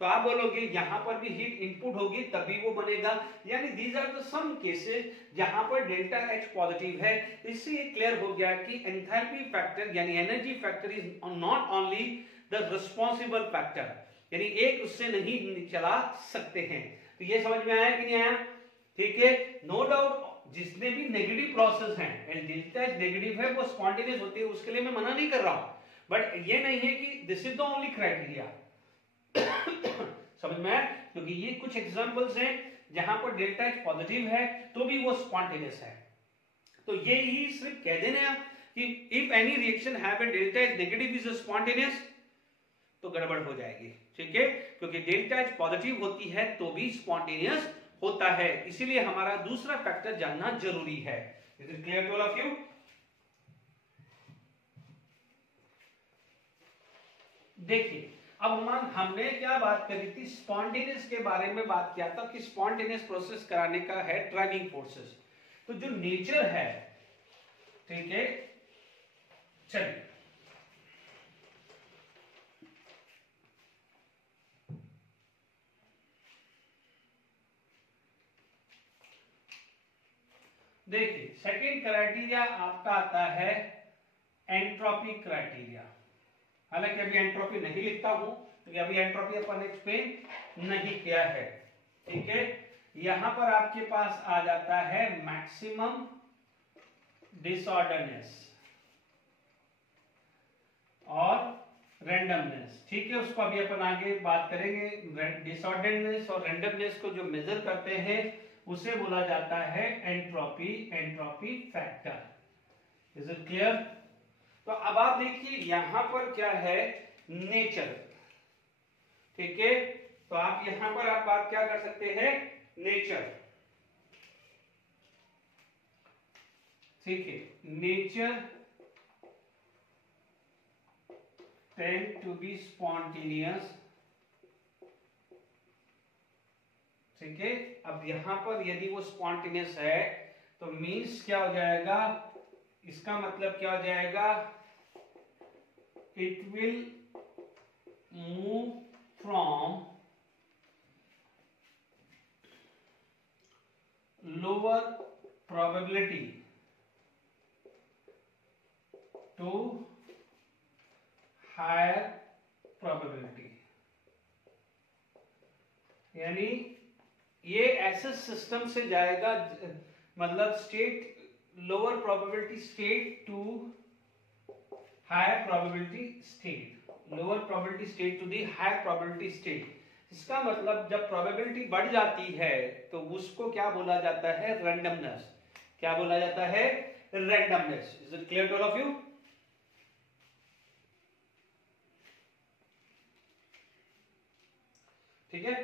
तो आप बोलोगे यहां पर भी हीट इनपुट होगी तभी वो बनेगा। यानी these are the some cases जहां पर डेल्टा एच पॉजिटिव है। इससे क्लियर हो गया कि एंथैल्पी फैक्टर यानी energy factor is not only the responsible factor, यानी एक उससे नहीं चला सकते हैं। तो ये समझ में आया कि नहीं आया? ठीक है, नो डाउट जितने भी नेगेटिव प्रोसेस हैं, डेल्टा एच नेगेटिव है, वो स्पॉन्टेनियस होती है, उसके लिए मैं मना नहीं कर रहा हूं, बट ये नहीं है कि this is the only criteria. समझ में आया? क्योंकि ये कुछ एग्जांपल्स हैं जहां पर डेल्टा एच पॉजिटिव है तो भी वो स्पॉन्टेनियस है। तो ये ही सिर्फ कह देना कि if any reaction have a delta H negative is spontaneous तो गड़बड़ हो जाएगी। ठीक है, क्योंकि डेल्टा एच पॉजिटिव होती है तो भी स्पॉन्टेनियस होता है, इसीलिए हमारा दूसरा फैक्टर जानना जरूरी है। Is it clear to all of you? देखिए, अब हमने क्या बात करी थी, स्पॉन्टेनियस के बारे में बात किया था कि स्पॉन्टेनियस प्रोसेस कराने का है ड्राइविंग फोर्सेस। तो जो नेचर है, ठीक है, चलिए देखिए, सेकंड क्राइटेरिया आपका आता है एंट्रोपी क्राइटेरिया। हालांकि अभी एंट्रोपी नहीं लिखता हूं, तो अभी एंट्रोपी अपन एक्सप्लेन नहीं किया है, ठीक है। यहां पर आपके पास आ जाता है मैक्सिमम डिसऑर्डरनेस और रैंडमनेस, ठीक है। उसको अभी अपन आगे बात करेंगे। डिसऑर्डरनेस और रैंडमनेस को जो मेजर करते हैं उसे बोला जाता है entropy factor. Is it clear? तो अब आप देखिए यहां पर क्या है, नेचर, ठीक है। तो आप यहां पर आप बात क्या कर सकते हैं, नेचर, ठीक है। Nature tend to be spontaneous, ठीक है। अब यहां पर यदि वो स्पॉन्टेनियस है तो मीन्स क्या हो जाएगा, इसका मतलब क्या हो जाएगा, it will move from lower probability to higher probability. यानी ये ऐसे सिस्टम से जाएगा, मतलब state, lower probability state to higher probability state, lower probability state to the higher probability state. इसका मतलब जब प्रोबेबिलिटी बढ़ जाती है तो उसको क्या बोला जाता है, रैंडमनेस। क्या बोला जाता है, randomness. Is it clear to all of you? ठीक है।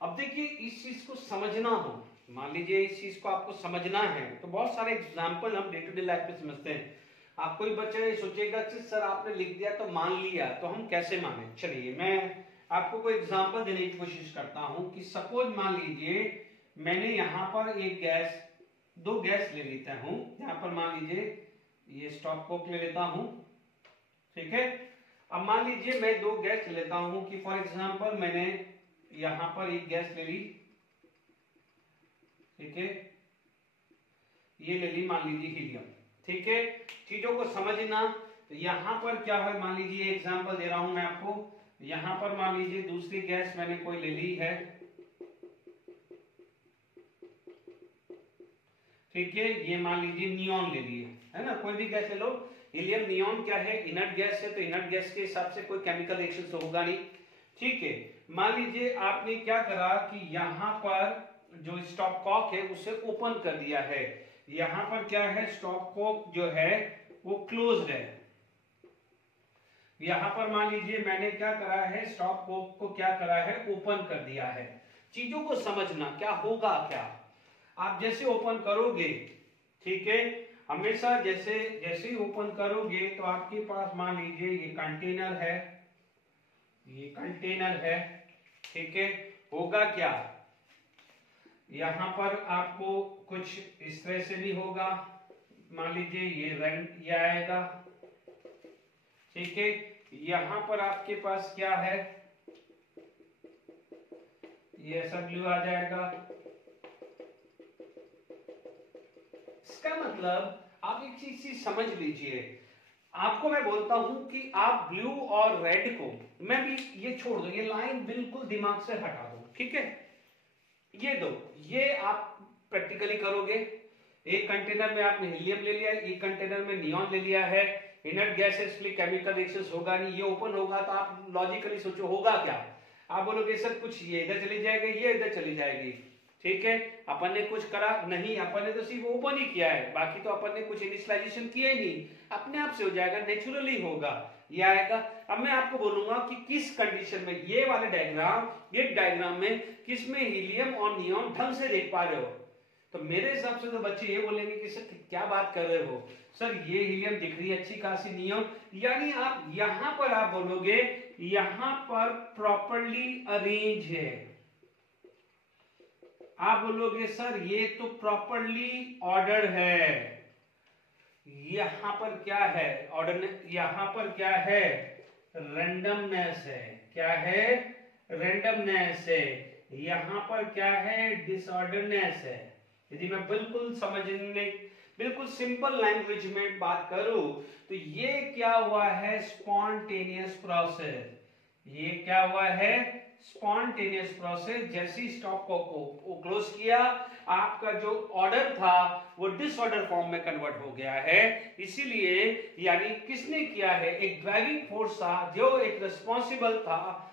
अब देखिए इस चीज को समझना हो, मान लीजिए इस चीज को आपको समझना है तो बहुत सारे एग्जांपल हम डे टू डे लाइफ में समझते हैं। आप कोई बच्चा ये सोचेगा कि सर आपने लिख दिया तो मान लिया, तो हम कैसे माने। चलिए मैं आपको कोई एग्जांपल देने की कोशिश करता हूं कि सपोज मान लीजिए मैंने यहां पर एक गैस, दो गैस ले लेता हूं। यहां पर मान लीजिए ये स्टॉप कोक ले लेता हूं, ठीक है। अब मान लीजिए मैं दो गैस ले लेता हूं कि फॉर एग्जांपल मैंने यहां पर एक गैस ले ली, ठीक है, ये ले ली मान लीजिए हीलियम, ठीक है। चीजों को समझना, तो यहां पर क्या है, मान लीजिए एग्जांपल दे रहा हूं मैं आपको। यहां पर मान लीजिए दूसरी गैस मैंने कोई ले ली है, ठीक है। ये मान लीजिए नियॉन ले लिए, है ना, कोई भी गैस ले लो। हीलियम, नियॉन क्या है, इनर्ट गैस है, तो इनर्ट गैस के हिसाब से कोई केमिकल रिएक्शन तो होगा नहीं, ठीक है। मान लीजिए आपने क्या करा कि यहां पर जो स्टॉप कॉक है उसे ओपन कर दिया है। यहां पर क्या है, स्टॉप कॉक जो है वो क्लोज्ड है। यहां पर मान लीजिए मैंने क्या करा है, स्टॉप कॉक को क्या करा है, ओपन कर दिया है। चीजों को समझना, क्या होगा, क्या आप जैसे ओपन करोगे, ठीक है, हमेशा जैसे जैसे ही ओपन करोगे तो आपके पास मान लीजिए ये कंटेनर है, ये कंटेनर है, ठीक है। होगा क्या, यहां पर आपको कुछ इस तरह से भी होगा, मान लीजिए ये आएगा, ठीक है। यहां पर आपके पास क्या है, ये ऐसा ब्लू आ जाएगा। इसका मतलब आप एक चीज समझ लीजिए, आपको मैं बोलता हूं कि आप ब्लू और रेड को, मैं भी ये छोड़ दो, ये लाइन बिल्कुल दिमाग से हटा दो, ठीक है। ये दो, ये आप प्रैक्टिकली करोगे। एक कंटेनर में आपने हीलियम ले लिया, एक कंटेनर में नियॉन ले लिया है। इनर्ट गैस है इसलिए केमिकल रिएक्शंस होगा नहीं, ये ओपन होगा तो आप लॉजिकली सोचो होगा क्या, आप बोलोगे सर कुछ ये इधर चली जाएगी, ये इधर चली जाएगी, ठीक है। अपन ने कुछ करा नहीं, अपन ने तो सिर्फ ओपन ही किया है, बाकी तो अपन ने कुछ इनिशियलाइजेशन किया ही नहीं, अपने आप से हो जाएगा, नेचुरली होगा, ये आएगा। अब मैं आपको बोलूंगा कि किस कंडीशन में ये वाले डायग्राम, ये डायग्राम में किस में हीलियम और नियॉन ढंग से देख पा रहे हो, तो मेरे हिसाब से तो बच्चे ये बोलेंगे कि सर क्या बात कर रहे हो सर, ये हीलियम दिख रही है अच्छी खासी, नियॉन, यानी आप यहां पर आप बोलोगे यहां पर प्रॉपर्ली अरेंज है। आप बोलोगे सर ये तो प्रॉपर्ली ऑर्डर है। यहां पर क्या है, ऑर्डर, यहां पर क्या है, रैंडमनेस है। क्या है, रैंडमनेस है। यहां पर क्या है, डिसऑर्डरनेस है। यदि मैं बिल्कुल समझने, बिल्कुल सिंपल लैंग्वेज में बात करूं तो ये क्या हुआ है, स्पॉन्टेनियस प्रोसेस। ये क्या हुआ है, स्पॉन्टेनियस प्रोसेस। जैसे स्टॉप को क्लोज किया, आपका जो ऑर्डर था वो डिसऑर्डर फॉर्म में कन्वर्ट हो गया है। इसीलिए यानी किसने किया है, एक ड्राइविंग फोर्स था जो एक रिस्पॉन्सिबल था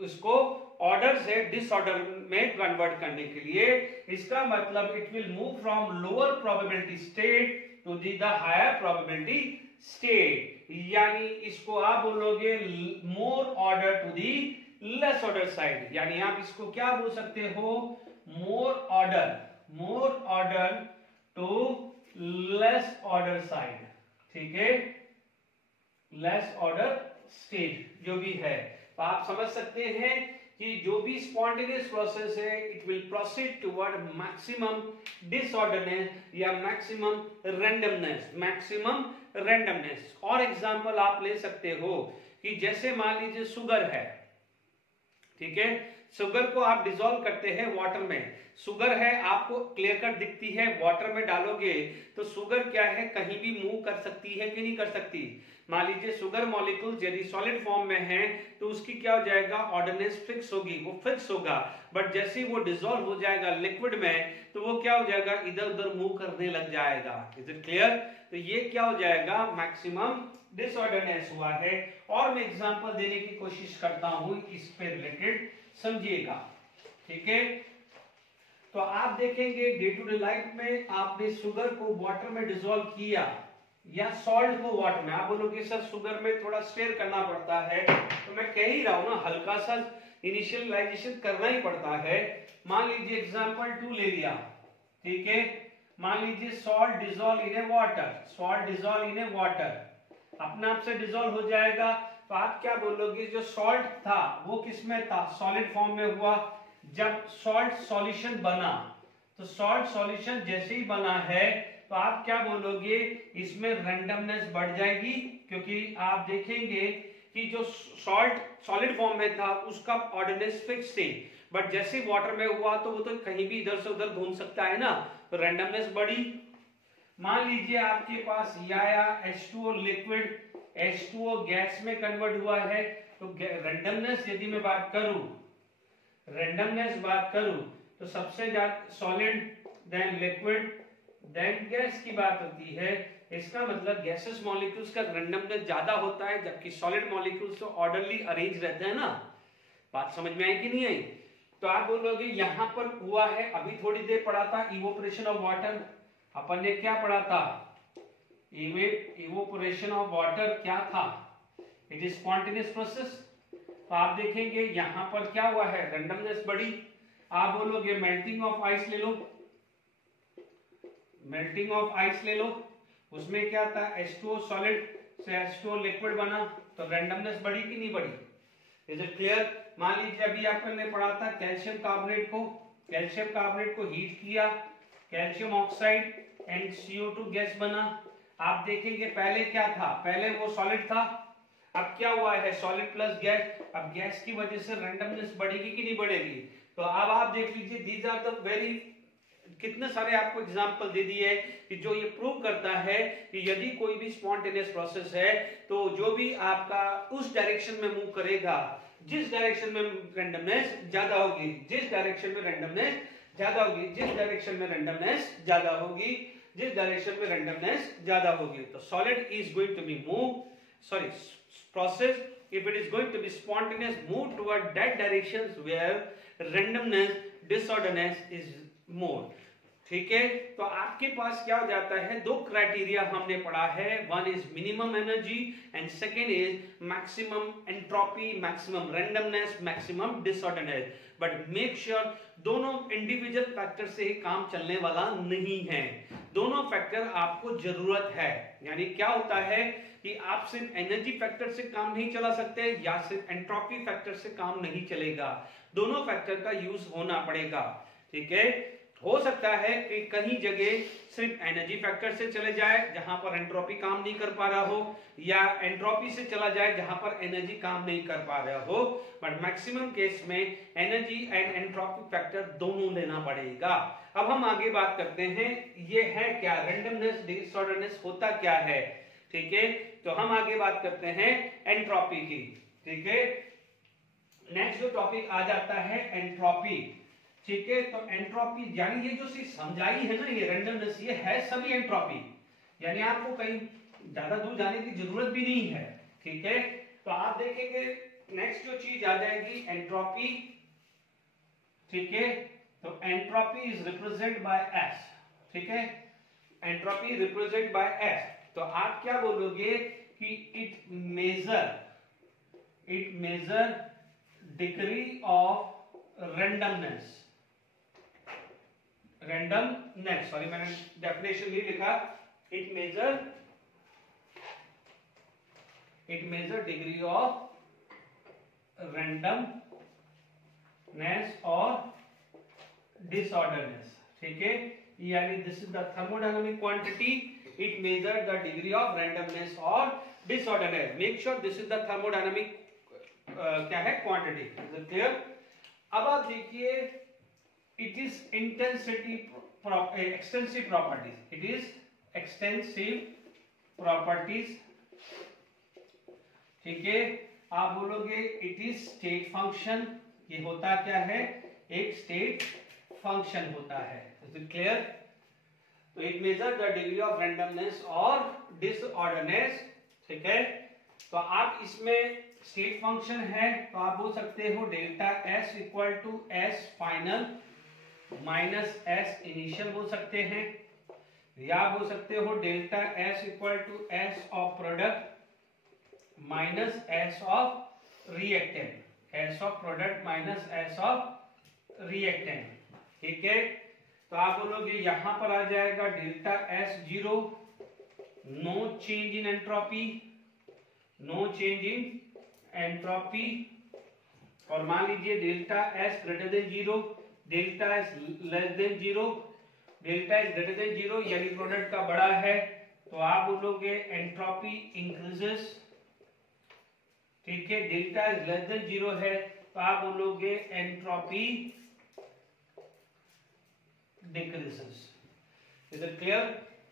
उसको ऑर्डर से डिसऑर्डर में कन्वर्ट करने के लिए। इसका मतलब it will move from lower probability state to the higher probability state, यानी इसको आप बोलोगे more order to the less order side, यानी आप इसको क्या बोल सकते हो, more order to less order side, ठीक है, लेस ऑर्डर स्टेट जो भी है। तो आप समझ सकते हैं कि जो भी स्पॉन्टेनियस प्रोसेस है it will proceed toward maximum disorderness या मैक्सिमम रैंडमनेस। और एग्जांपल आप ले सकते हो कि जैसे मान लीजिए शुगर है, ठीक है, शुगर को आप डिसॉल्व करते हैं वाटर में, शुगर है आपको क्लियर कट दिखती है, वाटर में डालोगे तो शुगर क्या है, कहीं भी मूव कर सकती है कि नहीं कर सकती। मान लीजिए शुगर मॉलिक्यूल्स यदि सॉलिड फॉर्म में है तो उसकी क्या हो जाएगा, ऑर्डिनेंस फिक्स होगी, वो फिक्स होगा। बट जैसे ही वो डिसॉल्व हो जाएगा लिक्विड में तो वो क्या हो जाएगा, इधर उधर मूव करने लग जाएगा। Is it clear? तो ये क्या हो जाएगा, मैक्सिमम डिसऑर्डरनेस हुआ है। और मैं एग्जांपल देने की कोशिश करता हूं इस पे रिलेटेड, समझिएगा, ठीक है। तो आप देखेंगे डे टू डे लाइफ में आपने शुगर को वाटर में डिसॉल्व किया या सॉल्ट को वाटर में, आप बोलोगे सर शुगर में थोड़ा स्टेयर करना पड़ता है, तो मैं कह ही रहा हूं ना, हल्का सा इनिशियलाइजेशन करना ही पड़ता है। मान लीजिए एग्जांपल 2 ले लिया, ठीक है, मान लीजिए salt dissolve in a water, अपने आप से डिसॉल्व हो जाएगा। तो आप क्या बोलोगे, जो सॉल्ट था वो किसमें था, सॉलिड फॉर्म में हुआ। जब सॉल्ट सॉल्यूशन बना तो सॉल्ट सॉल्यूशन जैसे ही बना है तो आप क्या बोलोगे, इसमें रैंडमनेस बढ़ जाएगी, क्योंकि आप देखेंगे कि जो सॉल्ट सॉलिड फॉर्म में था उसका ऑर्डिनेंस फिक्स थी, बट जैसे वाटर में हुआ तो वो तो कहीं भी इधर से उधर घूम सकता है ना, तो रैंडमनेस बढ़ी। मान लीजिए आपके पास या H2O लिक्विड H2O गैस में कन्वर्ट हुआ है, तो रैंडमनेस यदि मैं बात करूं तो सबसे ज्यादा solid, then liquid, then gas की बात होती है। इसका मतलब गैसेस मॉलिक्यूल्स का रैंडमनेस ज्यादा होता है, जबकि सॉलिड मॉलिक्यूल्स तो ऑर्डरली अरेंज रहते हैं ना। बात समझ में आई कि नहीं आई? तो आप बोलोगे यहां पर हुआ है, अभी थोड़ी देर पढ़ा था इवोपोरेशन ऑफ वाटर, अपन ने क्या पढ़ा था, इवोपोरेशन ऑफ वाटर क्या था, इट इज स्पॉन्टेनियस प्रोसेस। तो आप देखेंगे यहां पर क्या हुआ है, रैंडमनेस बढ़ी। आप बोलोगे मेल्टिंग ऑफ आइस ले लो, उसमें क्या था, H2O सॉलिड से H2O लिक्विड बना, तो रैंडमनेस बढ़ी कि नहीं बढ़ी? Is it clear? मान लीजिए अभी आपने पढ़ा था कैल्शियम कार्बोनेट को हीट किया, calcium oxide and CO2 gas बना। आप देखेंगे पहले क्या था, पहले वो सॉलिड था, अब क्या हुआ है, सॉलिड प्लस गैस। अब गैस की वजह से रैंडमनेस बढ़ेगी कि नहीं बढ़ेगी? तो अब आप देख लीजिए, दीज आर द वेरी, कितने सारे आपको एग्जांपल दे दिए कि जो ये प्रूव करता है कि यदि कोई भी स्पॉन्टेनियस प्रोसेस है तो जो भी आपका उस डायरेक्शन में मूव करेगा, जिस डायरेक्शन में रैंडमनेस ज्यादा होगी, जिस डायरेक्शन में रैंडमनेस ज्यादा होगी, तो solid is going to be process, if it is going to be spontaneous, move toward that directions where randomness, disorderness is more. ठीक है, तो आपके पास क्या हो जाता है, दो क्राइटेरिया हमने पढ़ा है, one is minimum energy and second is maximum entropy, maximum randomness, maximum disorderness. But make sure दोनों इंडिविजुअल फैक्टर से ही काम चलने वाला नहीं है, दोनों फैक्टर आपको जरूरत है। यानी क्या होता है कि आप सिर्फ एनर्जी फैक्टर से काम नहीं चला सकते या सिर्फ एंट्रोपी फैक्टर से काम नहीं चलेगा, दोनों फैक्टर का यूज होना पड़ेगा। ठीक है, हो सकता है कि कहीं जगह सिर्फ एनर्जी फैक्टर से चले जाए जहां पर एंट्रोपी काम नहीं कर पा रहा हो, या एंट्रोपी से चला जाए जहां पर एनर्जी काम नहीं कर पा रहा हो, बट मैक्सिमम केस में एनर्जी एंड एंट्रोपी फैक्टर दोनों लेना पड़ेगा। अब हम आगे बात करते हैं, ये है क्या, रैंडमनेस, डिसऑर्डरनेस होता क्या है। ठीक है, तो हम आगे बात करते हैं एंट्रोपी की। ठीक है, नेक्स्ट जो टॉपिक आ जाता है एंट्रोपी। ठीक है, तो एंट्रोपी यानी ये जो चीज समझाई है ना, ये रैंडमनेस, ये है सभी एंट्रोपी, यानी आपको कहीं ज्यादा दूर जाने की जरूरत भी नहीं है। ठीक है, तो आप देखेंगे नेक्स्ट जो चीज आ जाएगी एंट्रोपी। ठीक है, तो entropy is represent by S. ठीक है, एंट्रोपी रिप्रेजेंट बाय एस, तो आप क्या बोलोगे कि it measure degree of randomness. Sorry मैंने डेफिनेशन नहीं लिखा। It measure degree of randomness और डिसऑर्डरनेस। ठीक है, यानी this is the thermodynamic quantity, it measure the degree of randomness और disorderness. Make sure this is the thermodynamic क्या है, क्वांटिटी। Is it clear? अब आप देखिए it is intensity extensive properties, it is extensive properties. ठीक है, आप बोलोगे इट इज स्टेट फंक्शन, ये होता क्या है, एक स्टेट फंक्शन होता है। Is it clear? तो it measure the degree of randomness और डिसऑर्डरनेस। ठीक है, तो आप इसमें स्टेट फंक्शन है तो आप बोल सकते हो delta S equal to S final minus S initial बोल सकते हैं, या बोल सकते हो delta S equal to S of product minus S of reactant, S of product minus S of reactant. ठीक है, तो आप बोलोगे यहां पर आ जाएगा delta S zero, no change in entropy, no change in entropy, और मान लीजिए delta S greater than zero, delta S less than zero, delta S greater than zero यानी प्रोडक्ट का बड़ा है, तो आप बोलोगे एंट्रोपी इंक्रीजेस। ठीक है, delta S less than zero है तो आप बोलोगे entropy decreases. Is it clear?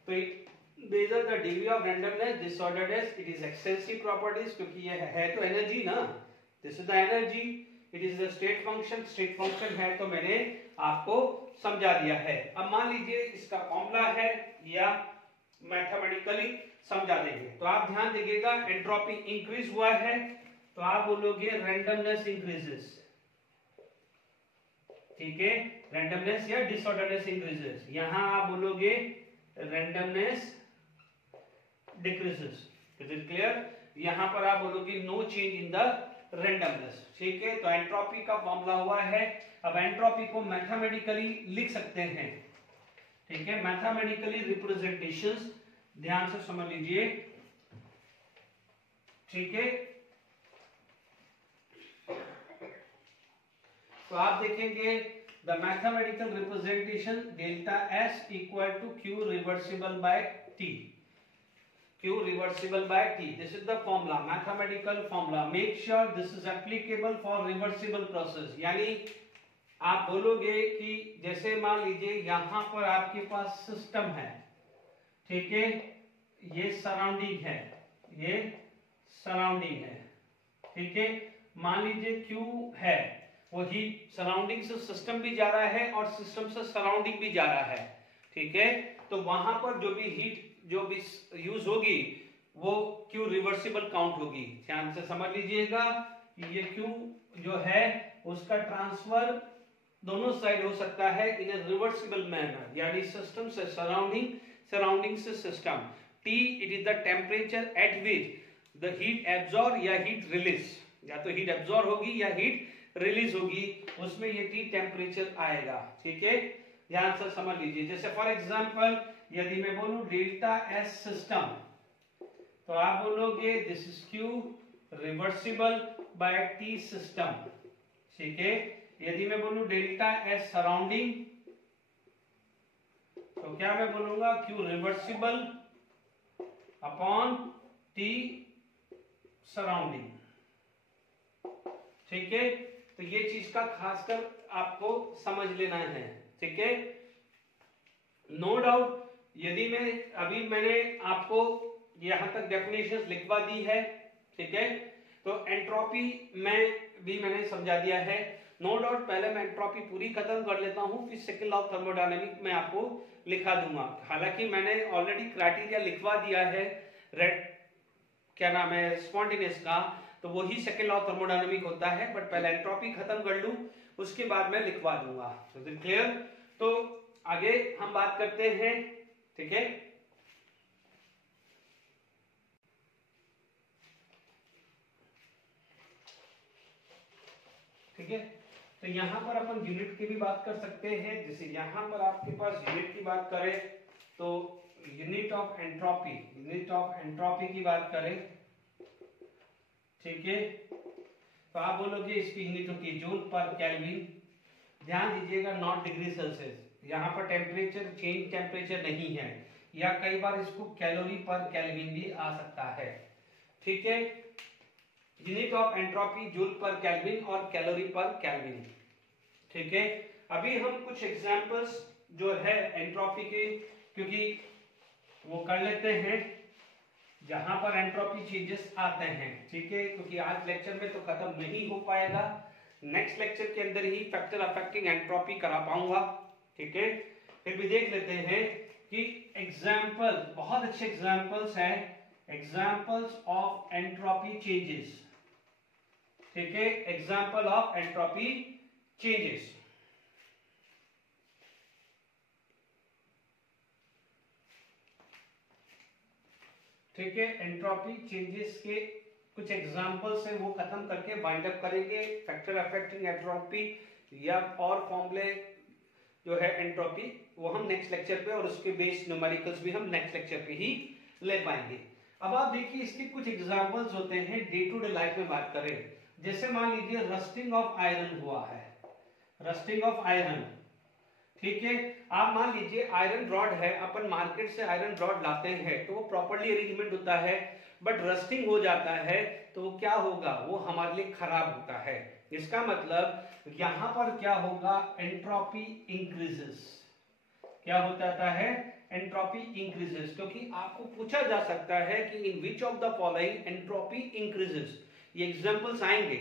तो measure the degree of randomness, disorderness, it is extensive properties, क्योंकि ये है तो एनर्जी ना, this is the energy, it is the state function, state function है तो मैंने आपको समझा दिया है। अब मान लीजिए इसका फॉर्मूला है या मैथमेटिकली समझा देंगे, तो आप ध्यान दीजिएगा एंट्रोपी इंक्रीज हुआ है तो आप बोलोगे रैंडमनेस इंक्रीजेस। ठीक है, रैंडमनेस या डिसऑर्डरनेस इंक्रीजेस, यहां आप बोलोगे randomness decreases. Is it clear? यहां पर आप बोलोगे no change in the randomness. ठीक है, तो एंट्रोपी का फॉर्मूला हुआ है। अब एंट्रोपी को मैथमेटिकली लिख सकते हैं। ठीक है, मैथमेटिकली रिप्रेजेंटेशंस ध्यान से समझ लीजिए। ठीक है, तो आप देखेंगे the mathematical representation delta S equal to Q reversible by T, Q reversible by T. This is the formula, mathematical formula. Make sure this is applicable for reversible process. यानी आप बोलोगे कि जैसे मान लीजिए यहां पर आपके पास सिस्टम है, ठीक है, ये सराउंडिंग है, ये सराउंडिंग है, ठीक है, मान लीजिए Q है, वो हीट सराउंडिंग से सिस्टम भी जा रहा है और सिस्टम से सराउंडिंग भी जा रहा है। ठीक है, तो वहां पर जो भी हीट जो भी यूज होगी वो Q रिवर्सिबल काउंट होगी। ध्यान से समझ लीजिएगा कि ये Q जो है उसका ट्रांसफर दोनों साइड हो सकता है इन ए रिवर्सिबल मैनर, यानी सिस्टम से सराउंडिंग, सराउंडिंग से system. T it is the temperature at which the heat absorb या हीट रिलीज, या तो हीट एब्जॉर्ब होगी या हीट रिलीज होगी, उसमें ये T टेम्परेचर आएगा। ठीक है, ध्यान से समझ लीजिए। जैसे फॉर एग्जांपल यदि मैं बोलूं डेल्टा एस सिस्टम, तो आप बोलोगे this is Q reversible by T system. ठीक है, यदि मैं बोलूं डेल्टा एस सराउंडिंग, तो क्या मैं बोलूंगा Q reversible upon T surrounding. ठीक है, तो ये चीज का खासकर आपको समझ लेना है। ठीक है, नो डाउट यदि मैंने आपको यहां तक डेफिनेशंस लिखवा दी है। ठीक है, तो एंट्रोपी मैं भी मैंने समझा दिया है। नो डाउट पहले मैं एंट्रोपी पूरी खत्म कर लेता हूं, फिर सेकंड लॉ ऑफ थर्मोडायनेमिक में आपको लिखा दूंगा। हालांकि मैंने ऑलरेडी क्राइटेरिया लिखवा दिया है रेड क्या नाम है स्पॉन्टेनियस का, तो वही सेकंड लॉ ऑफ थर्मोडायनेमिक होता है, बट पहले एंट्रोपी खत्म कर लूं उसके बाद मैं लिखवा दूंगा। तो क्लियर? तो आगे हम बात करते हैं, ठीक है। ठीक है, तो यहां पर अपन यूनिट की भी बात कर सकते हैं। जैसे यहां पर आपके पास यूनिट की बात करें तो यूनिट ऑफ एंट्रोपी की बात करें, ठीक है, तो आप बोलोगे इसकी यूनिट होती है जूल पर केल्विन। ध्यान दीजिएगा नॉट डिग्री सेल्सियस, यहाँ पर टेम्परेचर चेंज टेम्परेचर नहीं है, या कई बार इसको कैलोरी पर केल्विन भी आ सकता है, ठीक है। यूनिट ऑफ एंट्रोपी जूल पर केल्विन और कैलोरी पर केल्विन, ठीक है। अभी हम कुछ एग्जांपल्स जो है एंट्रोपी के क्योंकि वो कर लेते हैं जहां पर एंट्रोपी चेंजेस आते हैं, ठीक है, क्योंकि आज लेक्चर में तो खत्म नहीं हो पाएगा, नेक्स्ट लेक्चर के अंदर ही फैक्टर अफेक्टिंग एंट्रोपी करा पाऊंगा, ठीक है। फिर भी देख लेते हैं कि एग्जांपल, बहुत अच्छे एग्जांपल्स हैं, एग्जांपल्स ऑफ एंट्रोपी चेंजेस, ठीक है, एग्जांपल ऑफ एंट्रोपी चेंजेस। ठीक है, एंट्रोपी चेंजेस के कुछ एग्जांपल्स हैं वो खत्म करके वाइंड अप करेंगे फैक्टर अफेक्टिंग एंट्रोपी या और फॉर्मूले जो है एंट्रोपी वो हम नेक्स्ट लेक्चर पे, और उसके बेस्ड न्यूमेरिकल्स भी हम नेक्स्ट लेक्चर पे ही ले पाएंगे। अब आप देखिए इसके कुछ एग्जांपल्स होते हैं डे टू डे लाइफ में बात करें, जैसे मान लीजिए रस्टिंग ऑफ आयरन हुआ है, रस्टिंग ऑफ आयरन, ठीक है। आप मान लीजिए आयरन रॉड है, अपन मार्केट से आयरन रॉड लाते हैं तो वो प्रॉपर्ली अरेंजमेंट होता है, बट रस्टिंग हो जाता है तो वो क्या होगा, वो हमारे लिए खराब होता है। इसका मतलब यहां पर क्या होगा, एंट्रोपी इंक्रीजेस, क्या होता है, एंट्रोपी इंक्रीजेस, क्योंकि आपको पूछा जा सकता है कि in which of the following entropy increases, ये एग्जांपल्स आएंगे,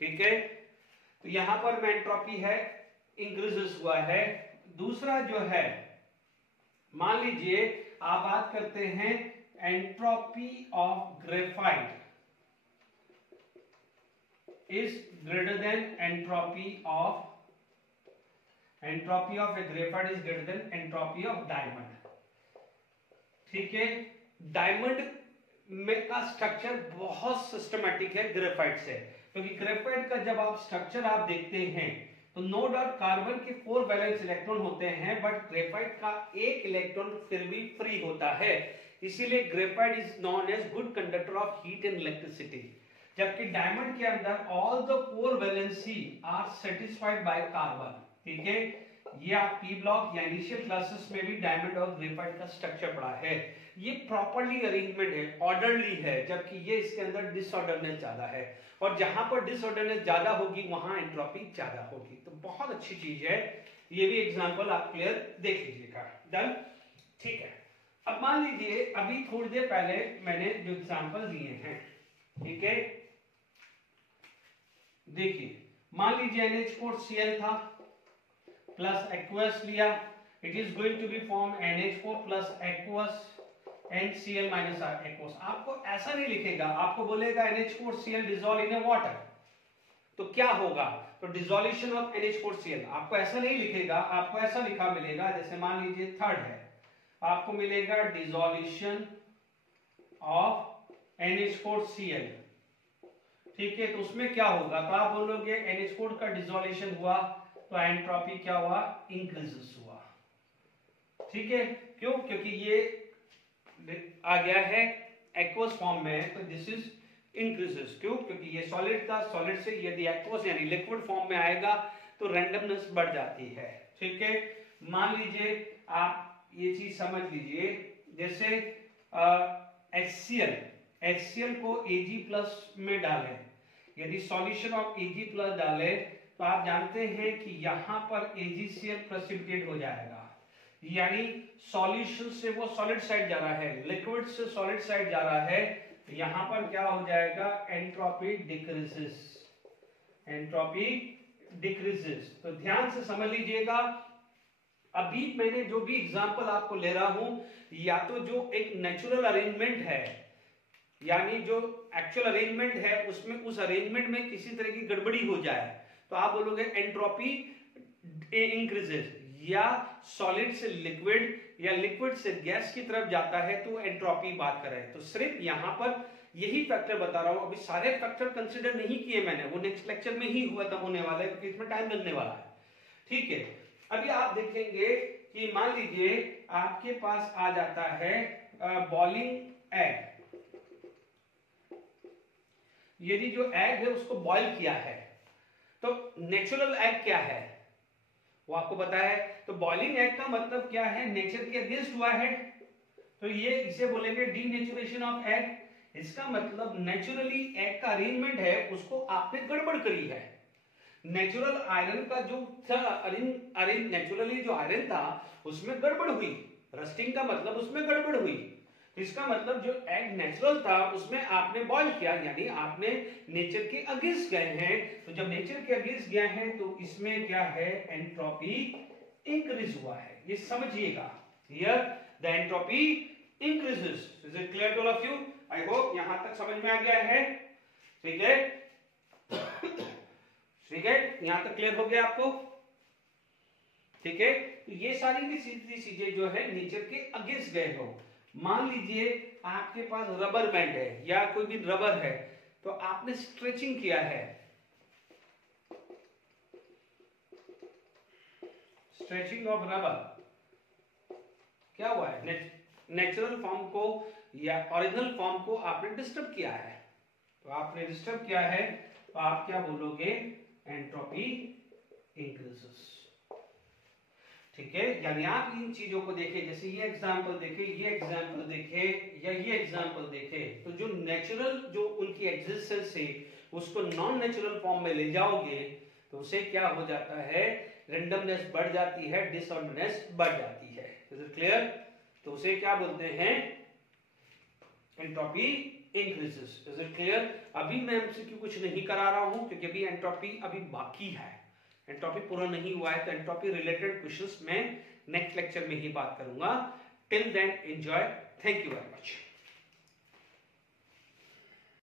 ठीक है। तो यहां पर में एंट्रोपी है इंक्रीजेस हुआ है। दूसरा जो है मान लीजिए आप बात करते हैं entropy of graphite is greater than entropy of A graphite is greater than entropy of diamond, ठीक है। डायमंड में का स्ट्रक्चर बहुत सिस्टमैटिक है ग्रेफाइट से, क्योंकि ग्रेफाइट का जब आप स्ट्रक्चर आप देखते हैं तो नो डाउट कार्बन के 4 वैलेंस इलेक्ट्रॉन होते हैं, बट ग्रेफाइट का एक इलेक्ट्रॉन फिर भी फ्री होता है, इसीलिए graphite is known as good conductor of heat and electricity. जबकि डायमंड के अंदर all the 4 valency are satisfied by carbon, ठीक है। ये आप पी ब्लॉक या इनिशियल क्लासेस में भी डायमंड और ग्रेफाइट का स्ट्रक्चर पढ़ा है, ये प्रॉपर्ली अरेंजमेंट है, ऑर्डरली है, जबकि ये इसके अंदर डिसऑर्डरनेस ज्यादा है, और जहां पर डिसऑर्डरनेस ज्यादा होगी वहां एंट्रोपी ज्यादा होगी। तो बहुत अच्छी चीज है, ये भी एग्जांपल आप क्लियर देख लीजिएगा, डन, ठीक है। अब मान लीजिए अभी थोड़ी देर पहले मैंने जो एग्जांपल दिए हैं, ठीक है, देखिए मान लीजिए NH4Cl था प्लस एक्वस लिया, it is going to be form NH4 plus aqueous NCl minus aqueous. आपको ऐसा नहीं लिखेगा, आपको बोलेगा NH4Cl डिसॉल्व इन वाटर, तो क्या होगा, तो डिसोल्यूशन ऑफ NH4Cl, आपको ऐसा नहीं लिखेगा, आपको ऐसा लिखा मिलेगा, जैसे मान लीजिए थर्ड है, आपको मिलेगा डिसोल्यूशन ऑफ NH4Cl, ठीक है। तो उसमें क्या होगा, तो आप बोलोगे NH4 का डिसोल्यूशन हुआ तो एंट्रोपी क्या हुआ, इंक्रीजेस हुआ, ठीक है। क्यों, क्योंकि ये आ गया है एक्वस फॉर्म में, तो दिस इज इंक्रीजेस, क्यों, क्योंकि ये सॉलिड था, सॉलिड से यदि एक्वस यानी लिक्विड फॉर्म में आएगा तो रैंडमनेस बढ़ जाती है, ठीक है। मान लीजिए आप ये चीज समझ लीजिए, जैसे HCl को Ag+ में डालें, यदि सॉल्यूशन ऑफ Ag+ डालें तो आप जानते हैं कि यहां पर AgCl प्रेसिपिटेट हो जाएगा, यानी सॉल्यूशन से वो सॉलिड साइड जा रहा है, लिक्विड से सॉलिड साइड जा रहा है, तो यहां पर क्या हो जाएगा, एंट्रोपी डिक्रीजेस, एंट्रोपी डिक्रीजेस। तो ध्यान से समझ लीजिएगा, अभी मैंने जो भी एग्जांपल आपको ले रहा हूं, या तो जो एक नेचुरल अरेंजमेंट है, यानी जो एक्चुअल अरेंजमेंट है उसमें उस अरेंजमेंट में किसी तरह की गड़बड़ी हो जाए तो आप बोलोगे एंट्रोपी इंक्रीजेस, या सॉलिड से लिक्विड या लिक्विड से गैस की तरफ जाता है तो एंट्रोपी बात कर रहे हैं। तो सिर्फ यहां पर यही फैक्टर बता रहा हूं, अभी सारे फैक्टर कंसीडर नहीं किए मैंने, वो नेक्स्ट लेक्चर में ही हुआ तब होने वाला है क्योंकि इसमें टाइम लगने वाला है। ठीक है, अभी आप देखेंगे कि मान लीजिए आपके पास आ जाता है बॉइलिंग एग। यदि जो एग है उसको बॉईल किया है तो नेचुरल एग क्या है वो आपको पता है। तो बॉइलिंग एग का मतलब क्या है, नेचर के अगेंस्ट हुआ है, तो ये इसे बोलेंगे डीनेचुरेशन ऑफ एग। इसका मतलब नेचुरली एग का अरेंजमेंट है उसको आपने गड़बड़ करी है। नेचुरल आयरन का जो था नेचुरली जो आयरन था उसमें गड़बड़ हुई, रस्टिंग का मतलब उसमें गड़बड़ हुई। इसका मतलब जो एग नेचुरल था उसमें आपने बॉईल किया, यानी आपने नेचर के अगेंस्ट गए हैं। तो जब नेचर के अगेंस्ट गए हैं तो इसमें क्या है, एंट्रोपी इंक्रीज हुआ है, ये समझिएगा। Here the entropy increases. Is it clear to all of you? I hope यहां तक समझ में आ गया है। ठीक है, ठीक है, यहां तक क्लियर हो गया आपको? ठीक है, तो ये सारी की सीधी चीजें जो है नेचर के अगेंस्ट गए हो। मान लीजिए आपके पास रबर बैंड है या कोई भी रबर है, तो आपने स्ट्रेचिंग किया है, स्ट्रेचिंग ऑफ रबर, क्या हुआ है, नेचुरल फॉर्म को या ओरिजिनल फॉर्म को आपने डिस्टर्ब किया है। तो आपने डिस्टर्ब किया है तो आप क्या बोलोगे, एंट्रोपी इंक्रीजेस। ठीक है, यानी आप इन चीजों को देखें, जैसे ये एग्जांपल देखें, ये एग्जांपल देखें या ये एग्जांपल देखें, तो जो नेचुरल जो उनकी एग्जिस्टेंस है उसको नॉन नेचुरल फॉर्म में ले जाओगे तो उसे क्या हो जाता है, रेंडमनेस बढ़ जाती है, डिसऑर्डरनेस बढ़ जाती है। Is it clear? तो उसे क्या बोलते हैं, entropy increases. Is it clear? अभी मैं एमसीक्यू कुछ नहीं करा रहा हूं क्योंकि अभी एंट्रोपी अभी बाकी है, एंट्रोपी पूरा नहीं हुआ है, तो एंट्रोपी रिलेटेड क्वेश्चंस मैं नेक्स्ट लेक्चर में ही बात करूंगा। Till then enjoy, thank you very much.